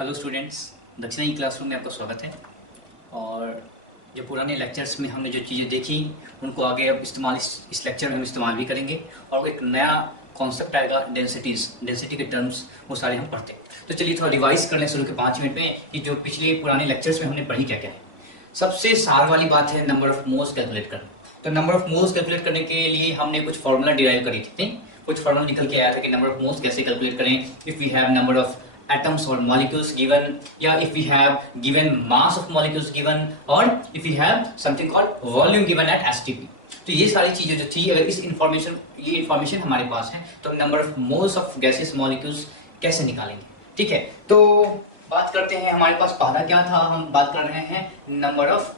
Hello students, दक्षिणा ई classroom में आपका स्वागत है। और जो पुराने लेक्चर्स में हमने जो चीज़ें देखी उनको आगे अब इस्तेमाल इस लेक्चर में हम इस्तेमाल भी करेंगे। और एक नया कॉन्सेप्ट आएगा डेंसिटी के टर्म्स, वो सारे हम पढ़ते हैं। तो चलिए थोड़ा रिवाइज कर लें शुरू के 5 मिनट में कि जो पिछले पुराने लेक्चर्स में हमने पढ़ी क्या क्या है। सबसे सार वाली बात है नंबर ऑफ मोल्स कैलकुलेट करना। तो नंबर ऑफ मोल्स कैलकुलेट करने के लिए हमने कुछ फॉर्मूला डिराइव करी थी, कुछ फॉर्मूला निकल के आया था कि नंबर ऑफ मोल्स कैसे कैलकुलेट करें if we have number of atoms or molecules given, या if we have given mass of molecules given, or if we have something called volume given at STP। तो ये सारी चीजें जो थी, अगर ये इंफॉर्मेशन हमारे पास है तो हम number of moles of gases molecules कैसे निकालेंगे। ठीक है, तो बात करते हैं। हमारे पास पहला क्या था, हम बात कर रहे हैं नंबर ऑफ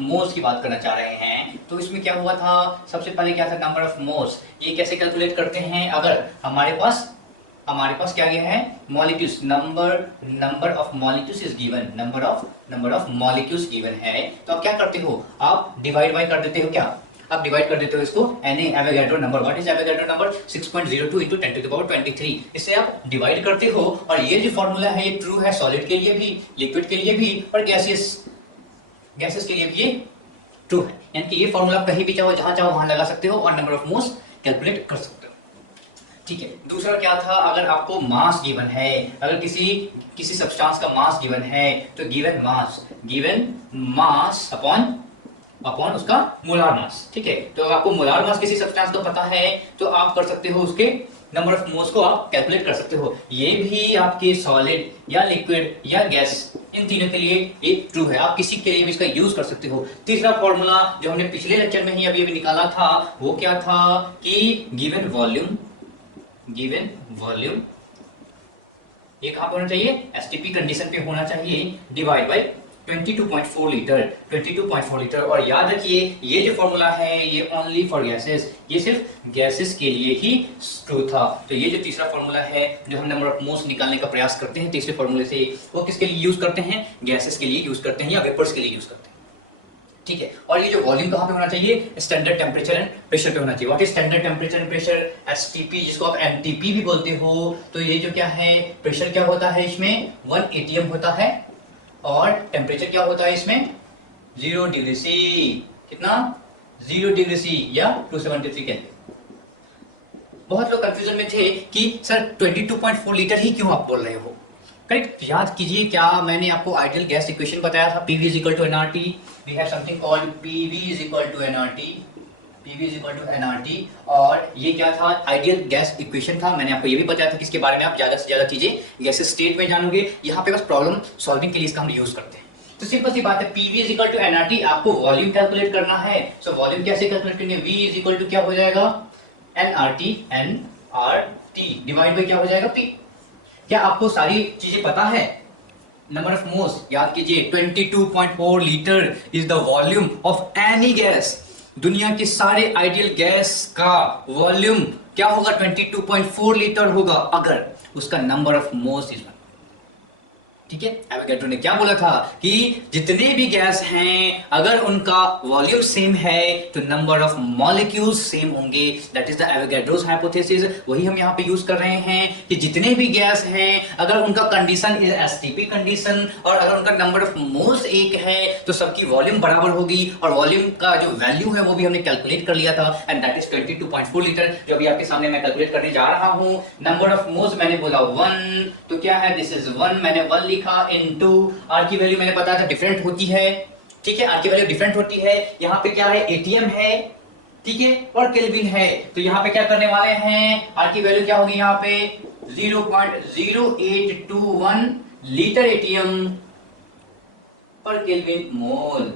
मोल्स की बात करना चाह रहे हैं। तो इसमें क्या हुआ था, सबसे पहले क्या था नंबर ऑफ मोल्स। ये कैसे कैलकुलेट करते हैं, अगर हमारे पास क्या गया है molecules, number of molecules is given, number of molecules given है, तो आप क्या करते हो, आप डिवाइड बाय कर देते हो। क्या आप डिवाइड कर देते हो इसको Avogadro number. What is Avogadro number? 6.02 into 10 to the power 23। इससे आप डिवाइड करते हो। और ये जो फॉर्मूला है ये ट्रू है सॉलिड के लिए भी, लिक्विड के लिए भी, और गैसेस के लिए भी ये ट्रू है। यानी कि ये फॉर्मूला कहीं भी चाहो, जहां चाहो वहां लगा सकते हो और नंबर ऑफ मोल्स कैलकुलेट कर सकते हो। ठीक है, दूसरा क्या था, अगर आपको मास गिवन है, अगर किसी सब्सटेंस का मास गिवन है तो गिवन मास अपॉन उसका मोलार मास। ठीक है, तो अगर आपको मोलार मास किसी सब्सटेंस का पता है तो आप कर सकते हो उसके नंबर ऑफ मोल्स को आप कैलकुलेट कर सकते हो। ये भी आपके सॉलिड या लिक्विड या गैस, इन तीनों के लिए ये ट्रू है। आप किसी के लिए भी इसका यूज कर सकते हो। तीसरा फॉर्मूला जो हमने पिछले लेक्चर में ही अभी निकाला था वो क्या था कि गिवन वॉल्यूम ये कहां पे होना चाहिए, एसटीपी कंडीशन पे होना चाहिए, डिवाइड बाय 22.4 लीटर। और याद रखिए ये जो फॉर्मूला है ये ओनली फॉर गैसेस, ये सिर्फ गैसेस के लिए ही ट्रू था। तो ये जो तीसरा फॉर्मूला है जो हम नंबर ऑफ मोल्स निकालने का प्रयास करते हैं तीसरे फॉर्मूले से, वो किसके लिए यूज करते हैं, गैसेस के लिए यूज करते हैं या वेपर्स के लिए यूज करते हैं। ठीक है, और ये जो वॉल्यूम कहां पे होना चाहिए, स्टैंडर्ड टेम्परेचर एंड प्रेशर पे होना चाहिए। What is standard temperature and pressure? STP, जिसको आप एमटीपी भी बोलते हो। तो ये जो क्या है, प्रेशर क्या होता है इसमें 1 atm होता है, और टेम्परेचर क्या होता है इसमें 0 डिग्री सी। कितना? 0 डिग्री सी या 273 केल्विन। बहुत लोग कंफ्यूजन में थे कि सर 22.4 लीटर ही क्यों आप बोल रहे हो। करेक्ट, याद कीजिए क्या मैंने आपको आइडियल गैस इक्वेशन बताया था, PV is equal to nRT। We have something called PV is equal to nRT। और ये क्या था, आइडियल गैस इक्वेशन था। मैंने आपको ये भी बताया था कि इसके बारे में आप ज्यादा से ज्यादा चीजें गैसेस स्टेट में जानोगे। यहाँ पे बस प्रॉब्लम सॉल्विंग के लिए इसका हम यूज करते हैं। तो सिंपल सी बात है, PV is equal to nRT। आपको वॉल्यूम कैलकुलेट करना है, सो वॉल्यूम कैसे कैलकुलेट करेंगे, V is equal to क्या हो जाएगा, nRT डिवाइड बाई क्या हो जाएगा, P। क्या आपको सारी चीजें पता है? नंबर ऑफ मोल्स याद कीजिए, 22.4 litre is the volume of any gas. दुनिया के सारे आइडियल गैस का वॉल्यूम क्या होगा, 22.4 लीटर होगा अगर उसका नंबर ऑफ मोल्स इज। ठीक है, एवोगाड्रो ने क्या बोला था कि जितने भी गैस हैं अगर उनका वॉल्यूम सेम है तो नंबर ऑफ मॉलिक्यूल्स सेम होंगे। That is the Avogadro's hypothesis. वही हम यहाँ पे यूज कर रहे हैं कि जितने भी गैस हैं अगर उनका कंडीशन इज एसटीपी कंडीशन और अगर उनका नंबर ऑफ मोल्स एक है तो सबकी वॉल्यूम बराबर होगी। और वॉल्यूम का जो वैल्यू है वो भी हमने कैलकुलेट कर लिया था, एंड दैट इज 22.4 लीटर, जो अभी आपके सामने मैं कैलकुलेट करने जा रहा हूं। नंबर ऑफ मोल्स मैंने बोला 1, तो क्या है, दिस इज 1, मैंने 1 लिखा इनटू आर की वैल्यू मैंने बताया था डिफरेंट होती है। ठीक है, आर की वैल्यू डिफरेंट होती है। यहाँ पे क्या है, एटीएम है, ठीक है, और केल्विन है। तो यहाँ पे क्या करने वाले हैं, आर की वैल्यू क्या होगी यहाँ पे 0.0821 लीटर एटीएम पर केल्विन मोल।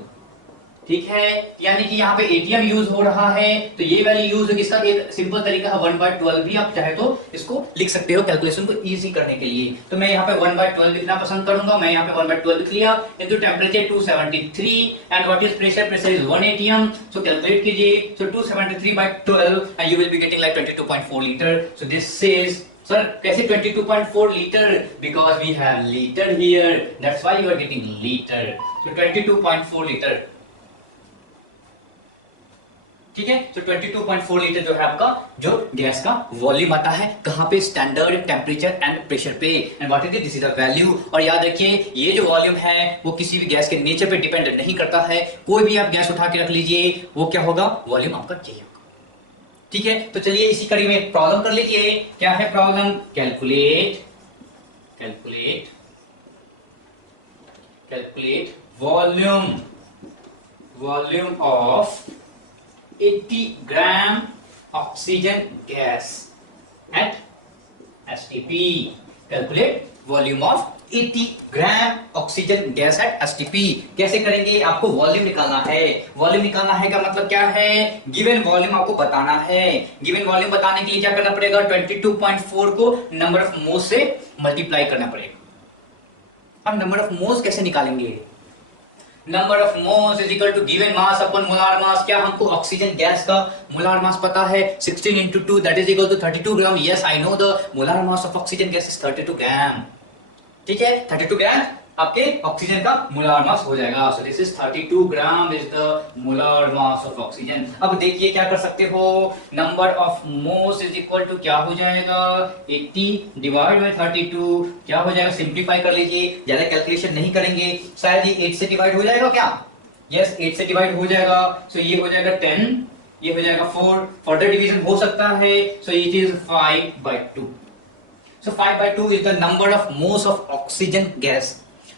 ठीक है, यानी कि यहाँ पे एटीएम यूज हो रहा है तो ये वैल्यू यूज होगी। इसका एक सिंपल तरीका है 1/12 भी आप चाहे तो इसको लिख सकते हो कैलकुलेशन को इजी करने के लिए। तो मैं यहाँ पे 1/12 लिखना पसंद करूंगा। मैं यहाँ पे 1/12 लिख लिया into temperature 273 and what is pressure, pressure is 1 atm। So calculate कीजिए, so 273/12 and you will be getting like 22.4 litre. So this is, sir कैसे 22.4 litre, because we have litre here, that's why you are getting litre. So 22.4 litre. ठीक है। तो 22.4 litre जो है आपका जो gas का वॉल्यूम आता है, कहां पे, स्टैंडर्ड टेम्परेचर एंड प्रेशर पे। And what is this is the value. और याद रखिए ये जो वॉल्यूम है वो किसी भी गैस के नेचर पे डिपेंड नहीं करता है। कोई भी आप गैस उठा के रख लीजिए, वो क्या होगा, वॉल्यूम आपका यही होगा। ठीक है। तो चलिए इसी कड़ी में प्रॉब्लम कर लीजिए। क्या है problem, calculate calculate calculate volume of 80 gram oxygen gas at STP. Calculate volume of 80 gram oxygen gas at STP. कैसे करेंगे, आपको वॉल्यूम निकालना है। वॉल्यूम निकालना है का मतलब क्या है, गिवन वॉल्यूम आपको बताना है। गिवन वॉल्यूम बताने के लिए क्या करना पड़ेगा, 22.4 को नंबर ऑफ मोल्स से मल्टीप्लाई करना पड़ेगा। हम नंबर ऑफ मोल्स कैसे निकालेंगे, number of moles is equal to given mass upon molar mass. क्या हमको ऑक्सीजन गैस का मोलार मास पता है, 16 into 2 that is equal to 32 gram. Yes I know the molar mass of oxygen gas is 32 gram. ठीक है, 32 ग्राम आपके oxygen का molar mass हो जाएगा। So this is 32 gram is the molar mass of oxygen. अब देखिए क्या कर सकते हो, number of moles is equal to क्या हो जाएगा, 80 डिवाइड बाय 32 क्या हो जाएगा, सिंप्लीफाई कर लीजिए, ज्यादा कैलकुलेशन नहीं करेंगे। शायद ये 8 से डिवाइड हो जाएगा क्या, यस 8 से डिवाइड हो जाएगा। सो ये हो जाएगा 10, ये हो जाएगा 4, फर्दर डिवीजन हो सकता है। So it is 5/2। So 5/2 is the number of moles of oxygen gas।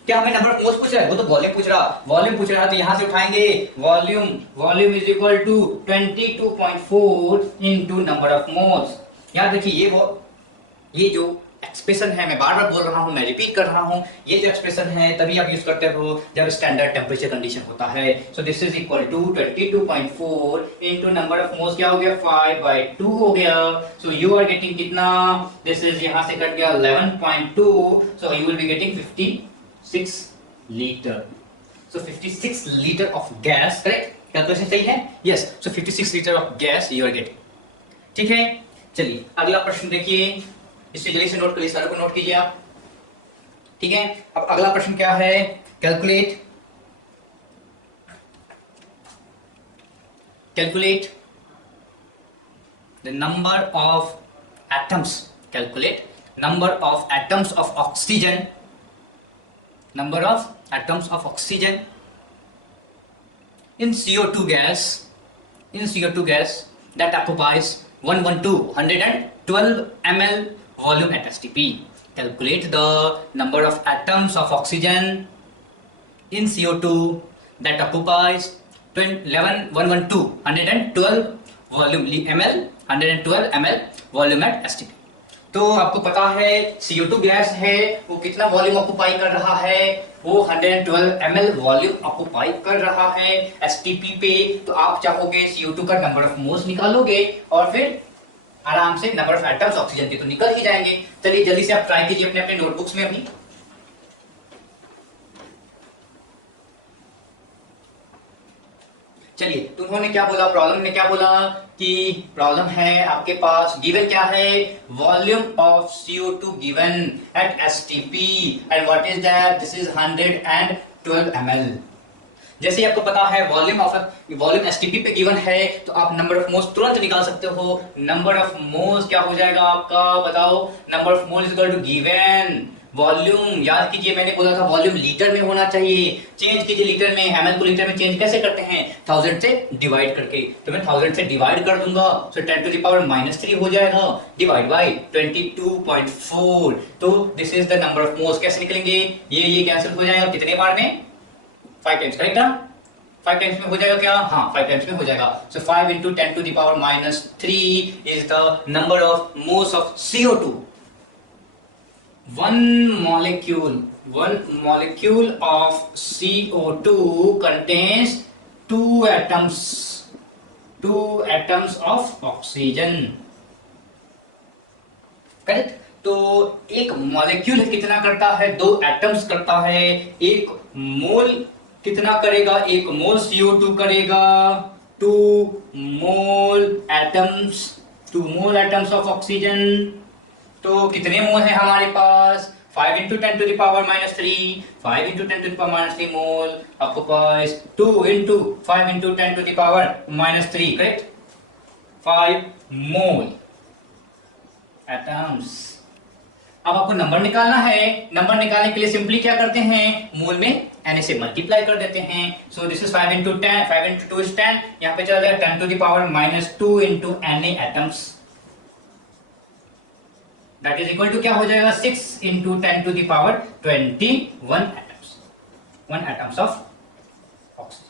क्या हमें नंबर ऑफ मोल्स पूछ रहा है, वो तो वॉल्यूम पूछ रहा, वॉल्यूम पूछ रहा है तो यहां से उठाएंगे volume is equal to 22.4 into number of moles. याद रखिए ये जो एक्सप्रेशन है, मैं बार बार बोल रहा हूं, मैं रिपीट कर रहा हूं, ये जो एक्सप्रेशन है तभी आप यूज करते हो जब स्टैंडर्ड टेम्परेचर कंडीशन होता है। So this is equal to 22.4 into number of moles क्या हो गया, 5/2 हो गया। सो यू आर गेटिंग कितना, दिस इज यहां से कट गया 11.2। So you will be getting 56 litre. So 56 litre of gas, correct, calculation सही है, yes. So 56 litre of gas you are getting. ठीक है, चलिए अगला प्रश्न देखिए, इसे जल्दी से नोट करिए, सारे को नोट कीजिए आप। ठीक है, अब अगला प्रश्न क्या है, calculate the number of atoms, calculate number of atoms of oxygen, number of atoms of oxygen in CO2 gas, that occupies 112 ml volume at STP. Calculate the number of atoms of oxygen in CO2 that occupies 112 volume ml, 112 ml volume at STP. तो आपको पता है CO2 gas है वो कितना volume occupy कर रहा है, वो 112 ml वॉल्यूम ऑक्युपाई कर रहा है STP पे। तो आप चाहोगे CO2 का नंबर ऑफ मोल्स निकालोगे और फिर आराम से नंबर ऑफ एटम्स ऑक्सीजन के तो निकल ही जाएंगे। चलिए जल्दी से आप ट्राई कीजिए अपने अपने नोटबुक्स में अभी। चलिए, तो उन्होंने क्या बोला, प्रॉब्लम में क्या बोला कि प्रॉब्लम है आपके पास, गिवन क्या है, volume of CO2 given at STP and what is that, this is 112 ml। जैसे आपको पता है वॉल्यूम STP पे गिवन है तो आप नंबर ऑफ मोल्स तुरंत निकाल सकते हो। नंबर ऑफ मोल्स क्या हो जाएगा आपका, बताओ, number of moles is equal to given volume. याद कीजिए मैंने बोला था वॉल्यूम लीटर में होना चाहिए, चेंज कीजिए लीटर में, ml को लीटर में चेंज कैसे करते हैं, 1000 से डिवाइड करके। तो मैं 1000 से डिवाइड कर दूंगा, सो 10⁻³ हो जाएगा, डिवाइड बाय 22.4। तो this is the number of moles. कैसे निकलेंगे, ये कैंसिल हो जाएगा कितने बार में, 5 टाइम्स, करेक्ट ना, 5 टाइम्स में हो जाएगा क्या, हाँ 5 टाइम्स में हो जाएगा। सो 5 into 10⁻³ is the number of moles of CO2। One molecule of CO2 contains two atoms of oxygen, correct. तो एक मॉलिक्यूल कितना करता है, 2 एटम्स करता है। एक मोल कितना करेगा, एक मोल CO2 करेगा 2 मोल एटम्स ऑफ ऑक्सीजन। तो कितने मोल है हमारे पास, 5 into 10 to the power minus 3, 5 into 10 to the power minus 3 mole occupies 2 into 5 into 10 to the power minus 3, correct? 5 mole atoms. अब आपको नंबर निकालना है, नंबर निकालने के लिए सिंपली क्या करते हैं, मोल में Na से मल्टीप्लाई कर देते हैं. सो this is 5 into 10, 5 into 2 is 10, यहाँ पे चला जाएगा 10 to the power minus 2 into Na atoms. That is equal to क्या हो जाएगा, 6 into 10 to the power 21 atoms, 1 atoms of oxygen.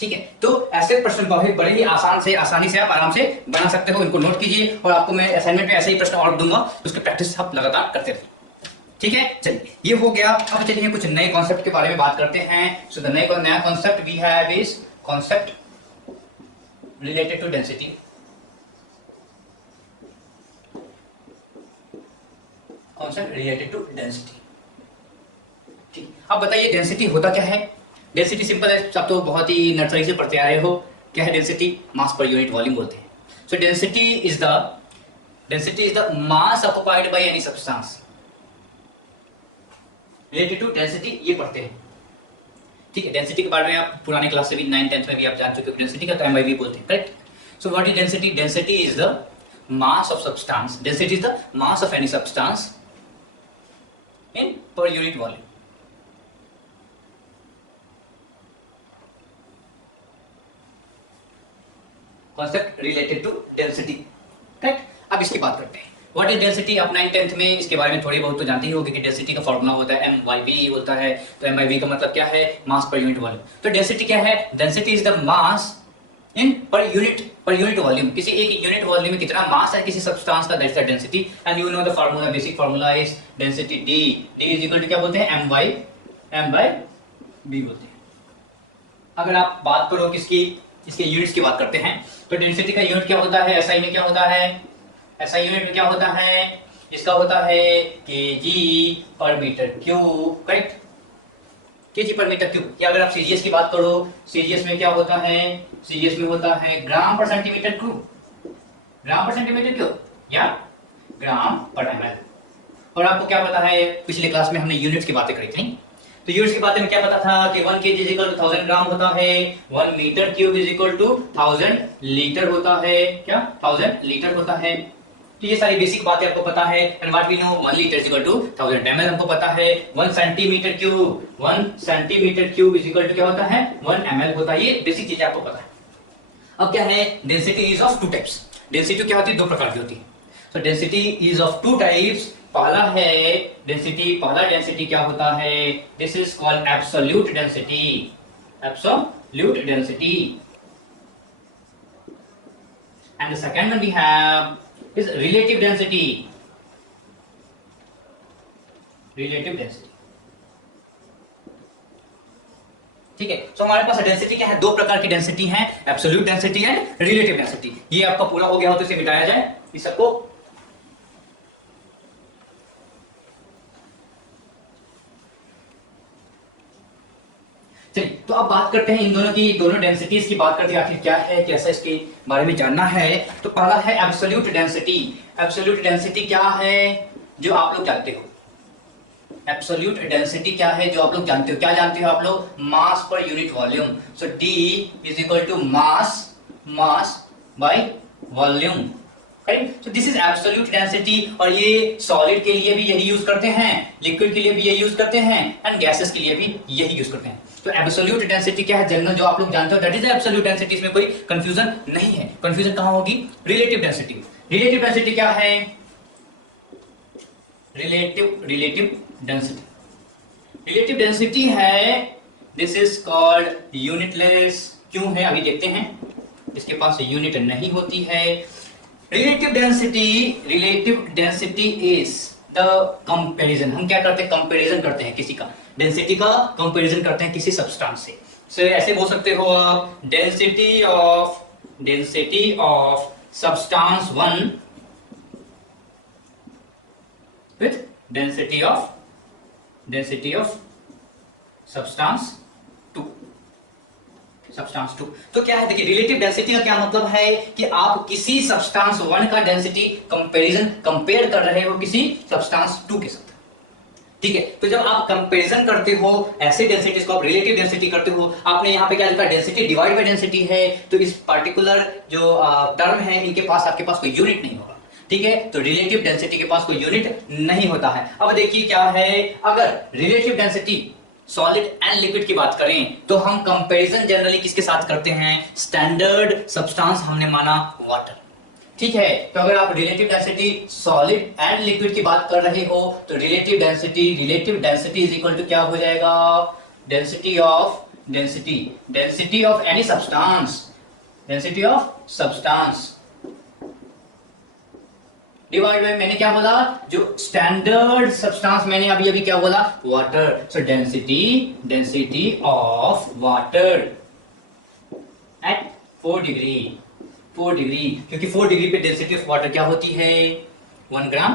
ठीक है, तो ऐसे प्रश्न बड़े ही आसानी से आप आराम से बना सकते हो. इनको नोट कीजिए और आपको मैं असाइनमेंट में ऐसे ही प्रश्न और दूंगा, उसकी प्रैक्टिस आप लगातार करते रहिए. ठीक है, चलिए ये हो गया. अब चलिए कुछ नए कॉन्सेप्ट के बारे में बात करते हैं. सो द नया concept we have is concept related to density. Concept related to density. ठीक, अब बताइए डेंसिटी होता क्या है. डेंसिटी सिंपल है, सब तो बहुत ही नर्सरी से पढ़ते आए हो. क्या है density? Mass per unit volume बोलते हैं. So density is the mass occupied by any substance. Related to density ये पढ़ते हैं. ठीक है, डेंसिटी के बारे में आप पुराने क्लास से भी 9th 10th में भी आप जान चुके हो. डेंसिटी का टाइम भी बोलते हैं, correct? So what is density? Density is the mass of substance. Density is the mass of any substance in per unit volume. Concept related to density, correct? अब इसकी बात करते हैं. What is density? आप 9th 10th में इसके बारे में थोड़ी बहुत तो जानते ही होंगे कि डेंसिटी का फॉर्मूला होता है MyV होता है. तो MyV का मतलब क्या है? मास पर यूनिट वॉल्यूम. तो डेंसिटी क्या है? Density is the mass in per unit volume. किसी एक यूनिट वॉल्यूम में कितना मास है किसी सब्सटेंस का, that's the density. And you know the formula, basic formula is density D is equal to क्या बोलते हैं? M by V बोलते हैं. अगर आप बात करो किसकी, इसके यूनिट्स की बात करते हैं, तो डेंसिटी का यूनिट क्या होता है? SI में क्या होता है? SI यूनिट में क्या होता है? इसका होता है kg पर मीटर क्यूब, करेक्ट? kg पर मीटर क्यूब. या अगर आप CGS की बात करो, CGS में क्या होता है? CGS में होता है ग्राम पर सेंटीमीटर क्यूब. ग्राम पर सेंटीमीटर क्यूब या ग्राम पर ml. और आपको क्या पता है, पिछले क्लास में हमने यूनिट्स की बातें करी थी. तो यूनिट्स की बातें में क्या पता था कि 1 kg is equal to 1000 gram होता है. 1 metre cube is equal to 1000 litre होता है. क्या? 1000 लीटर होता है. तो ये सारी बेसिक बातें आपको पता है. And what we know, 1 litre is equal to 1000 ml हमको पता है. 1 centimetre cube is equal to क्या होता है? 1 ml होता है. ये बेसिक चीजें आपको पता है. अब क्या है? Density is of 2 types. Density क्या होती है? 2 प्रकार की होती है. So density is of 2 types. पहला डेंसिटी क्या होता है? This is called absolute density. Absolute density. And the second one we have is relative density. ठीक है, तो हमारे पास डेंसिटी क्या है? 2 प्रकार की डेंसिटी है, absolute density and relative density. ये आपका पूरा हो गया हो तो इसे मिटाया जाए इस सबको. चलिए, तो अब बात करते हैं इन दोनों डेंसिटीज की बात करते हैं. आखिर क्या है, कैसा इसके बारे में जानना है. तो पहला है एब्सोल्यूट डेंसिटी. एब्सोल्यूट डेंसिटी क्या है जो आप लोग जानते हो? एब्सोल्यूट डेंसिटी क्या है जो आप लोग जानते हो? क्या जानते हो आप लोग? Mass per unit volume. So D is equal to mass by volume. तो दिस इज एब्सोल्यूट डेंसिटी. और ये सॉलिड के लिए भी यही यूज करते हैं, लिक्विड के लिए भी यही यूज करते हैं, एंड गैसेस के लिए भी यही यूज करते हैं. तो एब्सोल्यूट डेंसिटी क्या है? जनरल जो आप लोग जानते हो, दैट इज एब्सोल्यूट डेंसिटी. इसमें कोई कंफ्यूजन नहीं है. कंफ्यूजन कहां होगी? Relative density. रिलेटिव डेंसिटी क्या है? रिलेटिव डेंसिटी है, दिस इज कॉल्ड यूनिटलेस. क्यों है अभी देखते हैं. इसके पास यूनिट नहीं होती है. Relative density is the comparison. हम क्या करते हैं? कंपैरिजन करते हैं किसी का, डेंसिटी का कंपैरिजन करते हैं किसी सब्सटेंस से. सो ऐसे बोल सकते हो आप, density of substance 1 with density of substance 2. तो क्या है, देखिए रिलेटिव डेंसिटी का क्या मतलब है कि आप किसी सब्सटेंस 1 का डेंसिटी कंपेयर कर रहे हो किसी सब्सटेंस 2 के साथ. ठीक है। तो जब आप कंपैरिजन करते हो ऐसे डेंसिटीज को, आप रिलेटिव डेंसिटी करते हो, आपने यहाँ पे क्या लिखा, डेंसिटी डिवाइड बाय डेंसिटी है, तो इस पार्टिकुलर जो टर्म है इनके पास आपके पास कोई यूनिट नहीं होगा। ठीक है, तो रिलेटिव डेंसिटी के पास कोई यूनिट नहीं होता है। अब देखिए क्या है, अगर relative density solid and liquid की बात करें तो हम कंपैरिजन जनरली किसके साथ करते हैं, स्टैंडर्ड सब्सटेंस हमने माना वाटर। ठीक है, तो अगर आप relative density solid and liquid की बात कर रहे हो तो relative density is equal to क्या हो जाएगा, density of any substance, density of substance divide by, मैंने क्या बोला, जो स्टैंडर्ड सब्सटेंस, मैंने अभी अभी क्या बोला, water. So density of water at 4 degree, क्योंकि 4 डिग्री पे डेंसिटी ऑफ वाटर क्या होती है, 1 ग्राम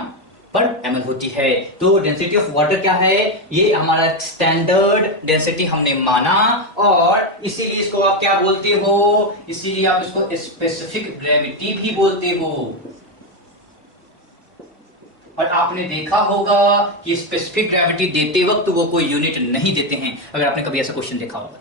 पर ml होती है। तो डेंसिटी ऑफ वाटर क्या है, ये हमारा स्टैंडर्ड डेंसिटी हमने माना, और इसीलिए इसको आप क्या बोलते हो, इसीलिए आप इसको स्पेसिफिक ग्रेविटी भी बोलते हो। और आपने देखा होगा कि स्पेसिफिक ग्रेविटी देते वक्त वो कोई यूनिट नहीं देते हैं, अगर आपने कभी ऐसा क्वेश्चन देखा होगा।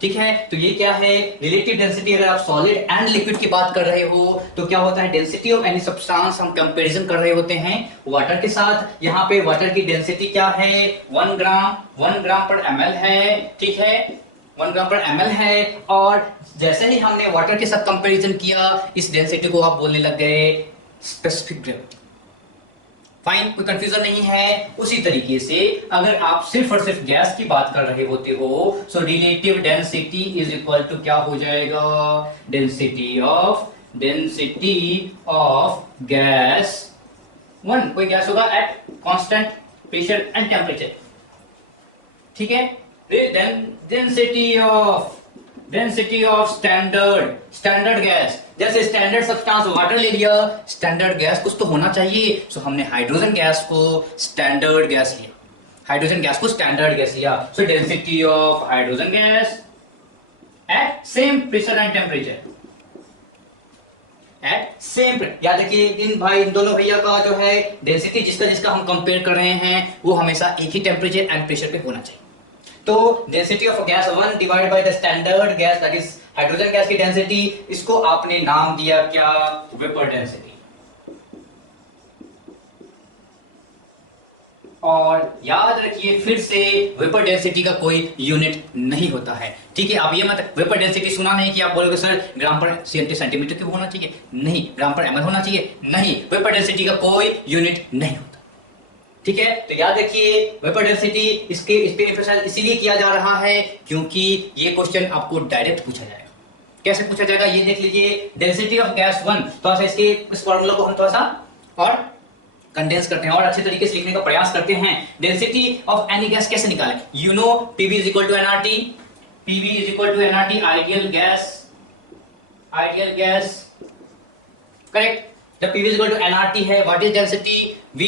ठीक है, तो ये क्या है, रिलेटिव डेंसिटी। अगर आप सॉलिड एंड लिक्विड की बात कर रहे हो तो क्या होता है, डेंसिटी ऑफ एनी सब्सटेंस हम कंपैरिजन कर रहे होते हैं वाटर के साथ। यहाँ पे वाटर की डेंसिटी क्या है, 1 ग्राम पर ml है। ठीक है, 1 ग्राम पर ml है, और जैसे ही हमने वाटर के साथ कंपैरिजन किया, इस डेंसिटी को आप बोलने लग गए स्पेसिफिक ग्रेविटी। फाइन, कोई कंफ्यूजन नहीं है। उसी तरीके से अगर आप सिर्फ और सिर्फ गैस की बात कर रहे होते हो, so relative density is equal to क्या हो जाएगा, डेंसिटी ऑफ गैस 1, कोई गैस होगा at constant pressure and temperature. ठीक है, then density of standard gas, जैसे स्टैंडर्ड सब्सटेंस वाटर ले लिया, स्टैंडर्ड गैस कुछ तो होना चाहिए, सो हमने हाइड्रोजन गैस को स्टैंडर्ड गैस लिया, सो density of hydrogen gas at same pressure and temperature, याद रखिए इन दोनों भैया का जो है डेंसिटी जिसका हम कंपेयर कर रहे हैं वो हमेशा एक ही टेम्परेचर एंड प्रेशर पे होना चाहिए। तो density of gas 1 divide by the standard gas, that is hydrogen gas की डेंसिटी, इसको आपने नाम दिया क्या, वेपर डेंसिटी। और याद रखिए फिर से, वेपर डेंसिटी का कोई यूनिट नहीं होता है। ठीक है, आप ये मत वेपर डेंसिटी सुना नहीं कि आप बोलोगे सर ग्राम पर सेंटीमीटर क्यूब होना चाहिए, नहीं, ग्राम पर ml होना चाहिए, नहीं, वेपर डेंसिटी का कोई यूनिट नहीं होता। ठीक है, तो याद रखिए वेपर डेंसिटी इस पे एम्फसाइज इसीलिए किया जा रहा है क्योंकि ये क्वेश्चन आपको डायरेक्ट पूछा जाएगा। कैसे पूछा जाएगा ये देख लीजिए, डेंसिटी ऑफ गैस 1, थोड़ा सा इसके इस फॉर्मूला को हम थोड़ा सा और कंडेंस करते हैं और अच्छे तरीके से लिखने का प्रयास करते हैं। डेंसिटी ऑफ एनी गैस कैसे निकालें, you know PV is equal to nRT, ideal gas, correct. जब PV is equal to nRT है, what is density, V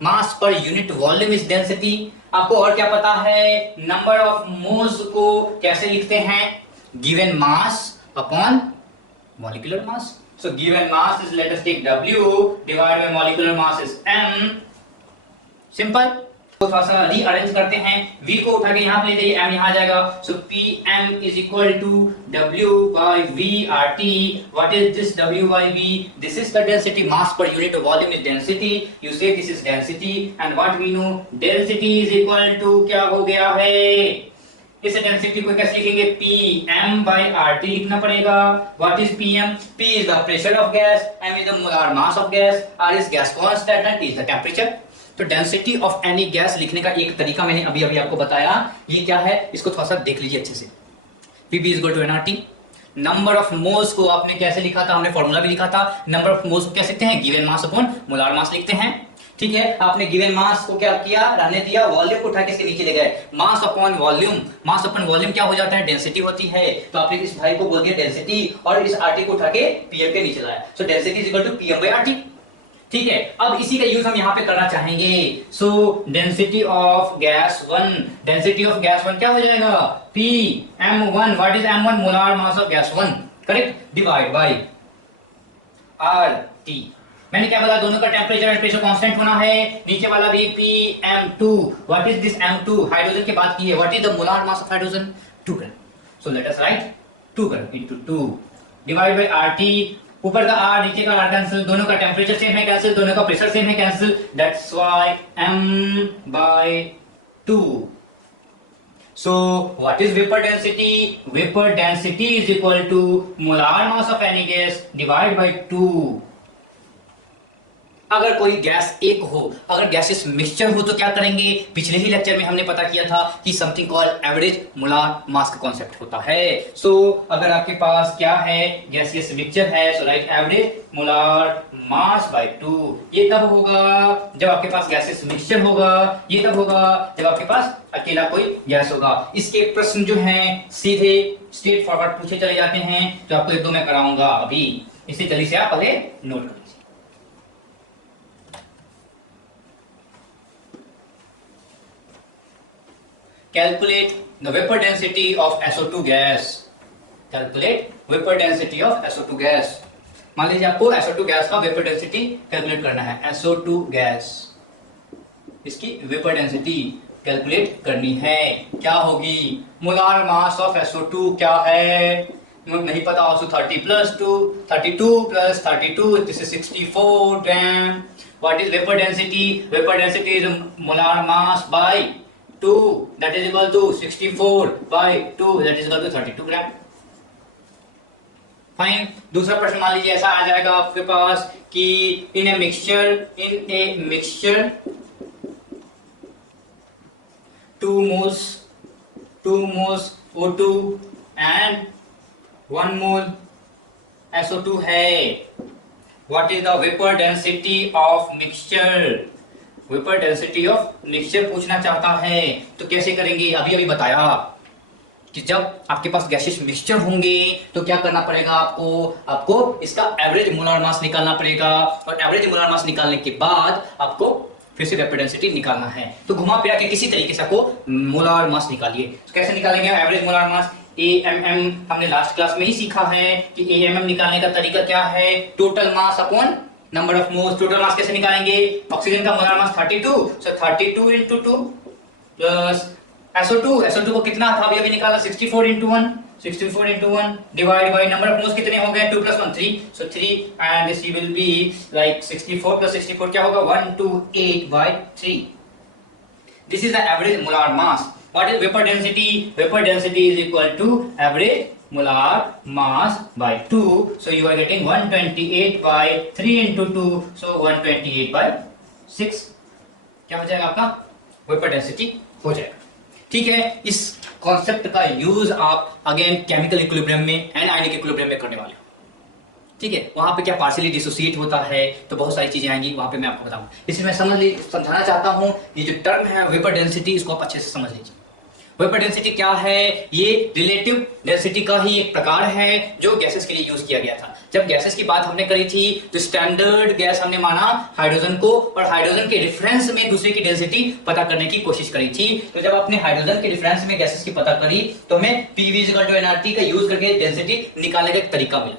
mass per unit volume is density. आपको और क्या पता है, नंबर ऑफ मोल्स को कैसे लिखते हैं, given mass upon molecular mass. So given mass is, let us take W divide by molecular mass is M, simple. तो थोड़ा सा रीअरेंज करते हैं, V को उठा के यहां पे ले जाइए, M यहां आ जाएगा। So PM is equal to W by V RT। What is this W by V, this is the density, mass per unit volume is density, you say this is density, and what we know, density is equal to क्या हो गया है, इस density को कैसे लिखेंगे, PM by RT लिखना पड़ेगा। What is PM, P is the pressure of gas, M is the molar mass of gas, R is gas constant and T is the temperature. तो डेंसिटी ऑफ एनी गैस लिखने का एक तरीका मैंने अभी अभी आपको बताया, ये क्या है, इसको थोड़ा सा देख लीजिए अच्छे से। PV is equal to nRT, number of moles को आपने कैसे लिखा था, हमने फॉर्मूला भी लिखा था, नंबर ऑफ मोल्स को कैसे लिखते हैं, गिवन मास अपॉन मोलार मास लिखते हैं। ठीक है, आपने गिवन मास को क्या किया, रहने दिया, वॉल्यूम को उठा के इसके नीचे ले गए, मास अपॉन वॉल्यूम क्या हो जाता है, डेंसिटी होती है। तो आपने इस भाई को बोल दिया डेंसिटी और इस RT को उठा के PM के नीचे लाया, so density is equal to PM by RT। ठीक है, अब इसी का यूज हम यहाँ पे करना चाहेंगे। सो डेंसिटी ऑफ गैस 1 क्या हो जाएगा, PM1, what is M1, molar mass of gas 1, correct, divide by RT, मैंने क्या बोला, दोनों का टेम्परेचर एंड प्रेशर कांस्टेंट होना है। नीचे वाला भी PM2, what is this M2? Hydrogen की बात की है। What is the molar mass of hydrogen? 2 gram. So let us right 2 gram into 2 divide by RT। ऊपर का R नीचे का R कैंसिल, दोनों का टेम्परेचर सेम है कैंसिल, दोनों का प्रेशर सेम है cancel, that's why M/2। So what is vapor density? Vapor density is equal to molar mass of any gas divided by 2। अगर कोई गैस एक हो, अगर गैसेस मिक्सचर हो तो क्या करेंगे? पिछले ही लेक्चर में हमने पता किया था कि समथिंग कॉल्ड एवरेज मोलार मास का कॉन्सेप्ट होता है। सो अगर आपके पास क्या है, गैसियस मिक्सचर है, so right average molar mass by 2। ये तब होगा जब आपके पास गैसियस मिक्सचर होगा, ये तब होगा जब आपके पास अकेला कोई गैस होगा। इसके प्रश्न जो हैं सीधे स्ट्रेट फॉरवर्ड पूछे चले जाते हैं, तो आपको एक दो मैं कराऊंगा अभी, इसी जल्दी से आप पहले नोट कर लीजिए। Calculate the vapor density of SO2 gas. Calculate vapor density of SO2 gas. मान लीजिए आपको SO2 गैस का वेपर डेंसिटी कैलकुलेट करना है। SO2 गैस, इसकी वेपर डेंसिटी कैलकुलेट करनी है। क्या होगी? मोलार मास ऑफ SO2 क्या है? नहीं पता हो तो 30 + 2, 32 + 32, this is 64 gram. What is vapor density? Vapor density is molar mass by 2, that is equal to 64 by 2, that is equal to 32 gram. Fine. दूसरा प्रश्न मान लीजिए ऐसा आ जाएगा आपके पास कि इन a mixture 2 moles O2 and 1 mole SO2 है। What is the vapor density of mixture? Vapour density of mixture पूछना चाहता है, तो कैसे करेंगे? अभी अभी बताया कि जब आपके पास गैसियस मिक्सचर होंगे तो क्या करना पड़ेगा आपको इसका एवरेज मोलार मास निकालना पड़ेगा, और एवरेज मोलार मास निकालने के बाद आपको फिर से वेपर डेंसिटी निकालना है। तो घुमा फिरा के किसी तरीके से आपको मोलार मास निकालिए। तो कैसे निकालेंगे एवरेज मोलार मास? AMM हमने लास्ट क्लास में ही सीखा है कि AMM निकालने का तरीका क्या है, total mass upon number of moles. Total mass कैसे निकालेंगे? ऑक्सीजन का मोलार मास 32, सो 32 × 2 प्लस SO2 को कितना था अभी निकाला, 64 × 1, 64 × 1 divide by number of moles कितने हो गए, 2 + 1 3, so 3 and this will be like 64 + 64 क्या होगा, 128/3। This is the average molar mass. What is vapour density? Vapour density is equal to average molar mass by 2, so you are getting 128/3 × 2, so 128/6 क्या हो जाएगा आपका? Vapour density हो जाएगा। ठीक है, इस कॉन्सेप्ट का यूज आप अगेन केमिकल इक्विलिब्रियम में एंड आयनिक इक्विलिब्रियम में करने वाले हो। ठीक है, वहां पे क्या पार्शियली डिसोसिएट होता है, तो बहुत सारी चीजें आएंगी वहां पे मैं आपको बताऊंगा। इसलिए मैं समझाना चाहता हूं, ये जो टर्म है वेपर डेंसिटी, इसको आप अच्छे से समझ लीजिए। वेपर डेंसिटी क्या है? ये रिलेटिव डेंसिटी का ही एक प्रकार है जो गैसेस के लिए यूज किया गया था। जब गैसेस की बात हमने करी थी तो स्टैंडर्ड गैस हमने माना हाइड्रोजन को, और हाइड्रोजन के रेफरेंस में दूसरे की डेंसिटी पता करने की कोशिश करी थी। तो जब आपने हाइड्रोजन के रेफरेंस में गैसेस की पता करी तो हमें PV = nRT का यूज करके डेंसिटी निकालने का एक तरीका मिला।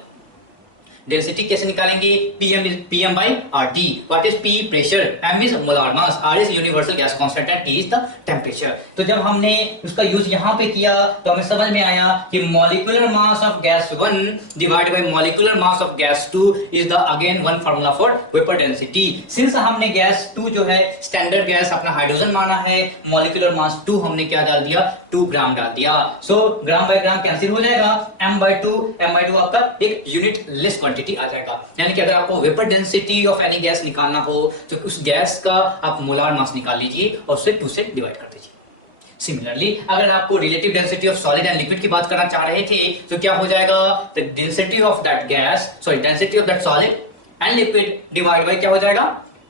डेंसिटी कैसे निकालेंगे? PM/RT। What is P? Pressure, M is molar mass, R is universal gas constant and T is the temperature. तो जब हमने उसका यूज यहाँ पे किया तो हमें समझ में आया कि molecular mass of gas 1 divided by molecular mass of gas 2 is the again one formula for vapour density. Since हमने गैस 2 जो है स्टैंडर्ड गैस अपना हाइड्रोजन माना है, मॉलिक्यूलर मास 2 हमने क्या डाल दिया, 2 ग्राम डाल दिया। सो ग्राम बाय ग्राम कैंसिल हो जाएगा, M/2 आपका एक यूनिट लेस क्वांटिटी आ जाएगा। यानी कि अगर आपको vapour density of any gas निकालना हो तो उस गैस का आप मोलार मास निकाल लीजिए और उसे 2 से डिवाइड कर दीजिए। सिमिलरली अगर आपको relative density of solid and liquid की बात करना चाह रहे थे तो क्या हो जाएगा, the density of that gas, sorry density of that solid and liquid divide by क्या हो जाएगा,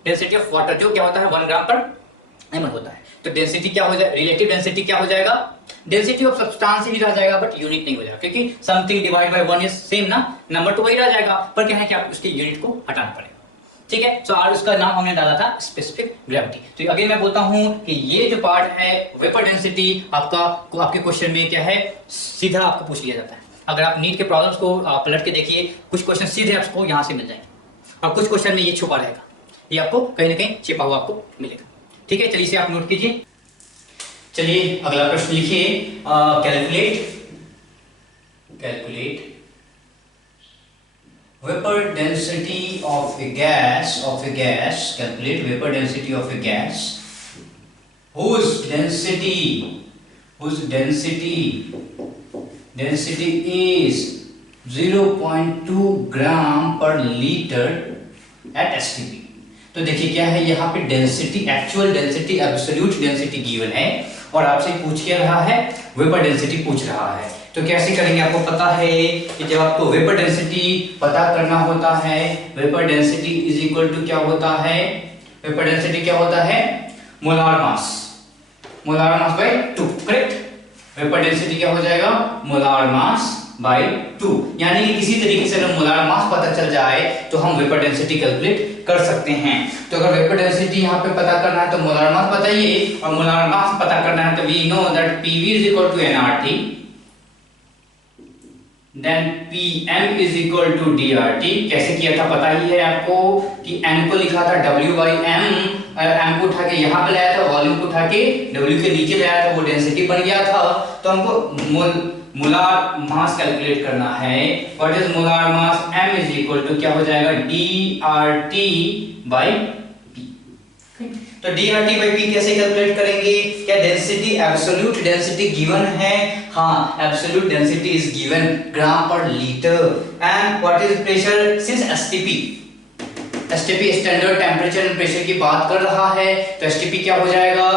डेंसिटी ऑफ वाटर, जो क्या होता है 1 g/ml होता है। तो डेंसिटी क्या हो जाएगा, रिलेटिव डेंसिटी क्या हो जाएगा, डेंसिटी ऑफ सब्सटेंस ही रह जाएगा बट यूनिट नहीं हो जाएगा, क्योंकि something divide by 1 is same ना, नंबर तो वही रह जाएगा पर क्या है कि आप उसके यूनिट को हटाना पड़ेगा। ठीक है, सो और उसका नाम हमने डाला था स्पेसिफिक ग्रेविटी। तो अगेन मैं बोलता हूं कि ये जो पार्ट है वेपर डेंसिटी आपके क्वेश्चन में क्या है, सीधा आपको पूछ लिया जाता है। अगर आप नीट के प्रॉब्लम्स को पलट के देखिए, कुछ क्वेश्चन सीधे आपको यहां से मिल जाएंगे। और कुछ क्वेश्चन में ये छुपा रहेगा, ये आपको कहीं ना कहीं छिपा हुआ आपको मिलेगा। ठीक है, चलिए इसे आप नोट कीजिए। चलिए अगला प्रश्न लिखिए, calculate vapor density of a gas, calculate vapor density of a gas whose density is 0.2 gram per litre at STP. तो देखिए क्या है यहाँ पे density, actual density, absolute density given है और आपसे पूछ क्या रहा है, वेपर डेंसिटी पूछ रहा है। तो कैसे करेंगे, आपको पता है कि जब आपको वेपर डेंसिटी पता करना होता है, vapour density is equal to क्या होता है, वेपर डेंसिटी क्या होता है, molar mass by 2, correct. Vapour density क्या हो जाएगा, मोलार मास बाय 2, यानी कि किसी तरीके से अगर मोलार मास पता चल जाए तो हम वेपर डेंसिटी कैलकुलेट कर सकते हैं। तो अगर वेपर डेंसिटी यहाँ पे पता करना है तो मोलार मास बताइए, और मोलार मास पता करना है तो we know that PV is equal to NRT, then PM is equal to DRT. कैसे किया था पता ही है आपको कि एन को लिखा था W बाई एम, एम को उठा के यहाँ पे लाया था, वॉल्यूम को उठा के W के नीचे लाया था, वो डेंसिटी बन गया था। तो हमको मोलार मास कैलकुलेट करना है। What is molar mass, m is equal to क्या हो जाएगा, dRT बाई p। तो dRT बाई p कैसे कैलकुलेट करेंगे, क्या डेंसिटी, एब्सोल्यूट डेंसिटी गिवन है, हाँ absolute density is given gram per litre. And what is pressure, since STP standard temperature and pressure की बात कर रहा है, तो एसटीपी क्या हो जाएगा,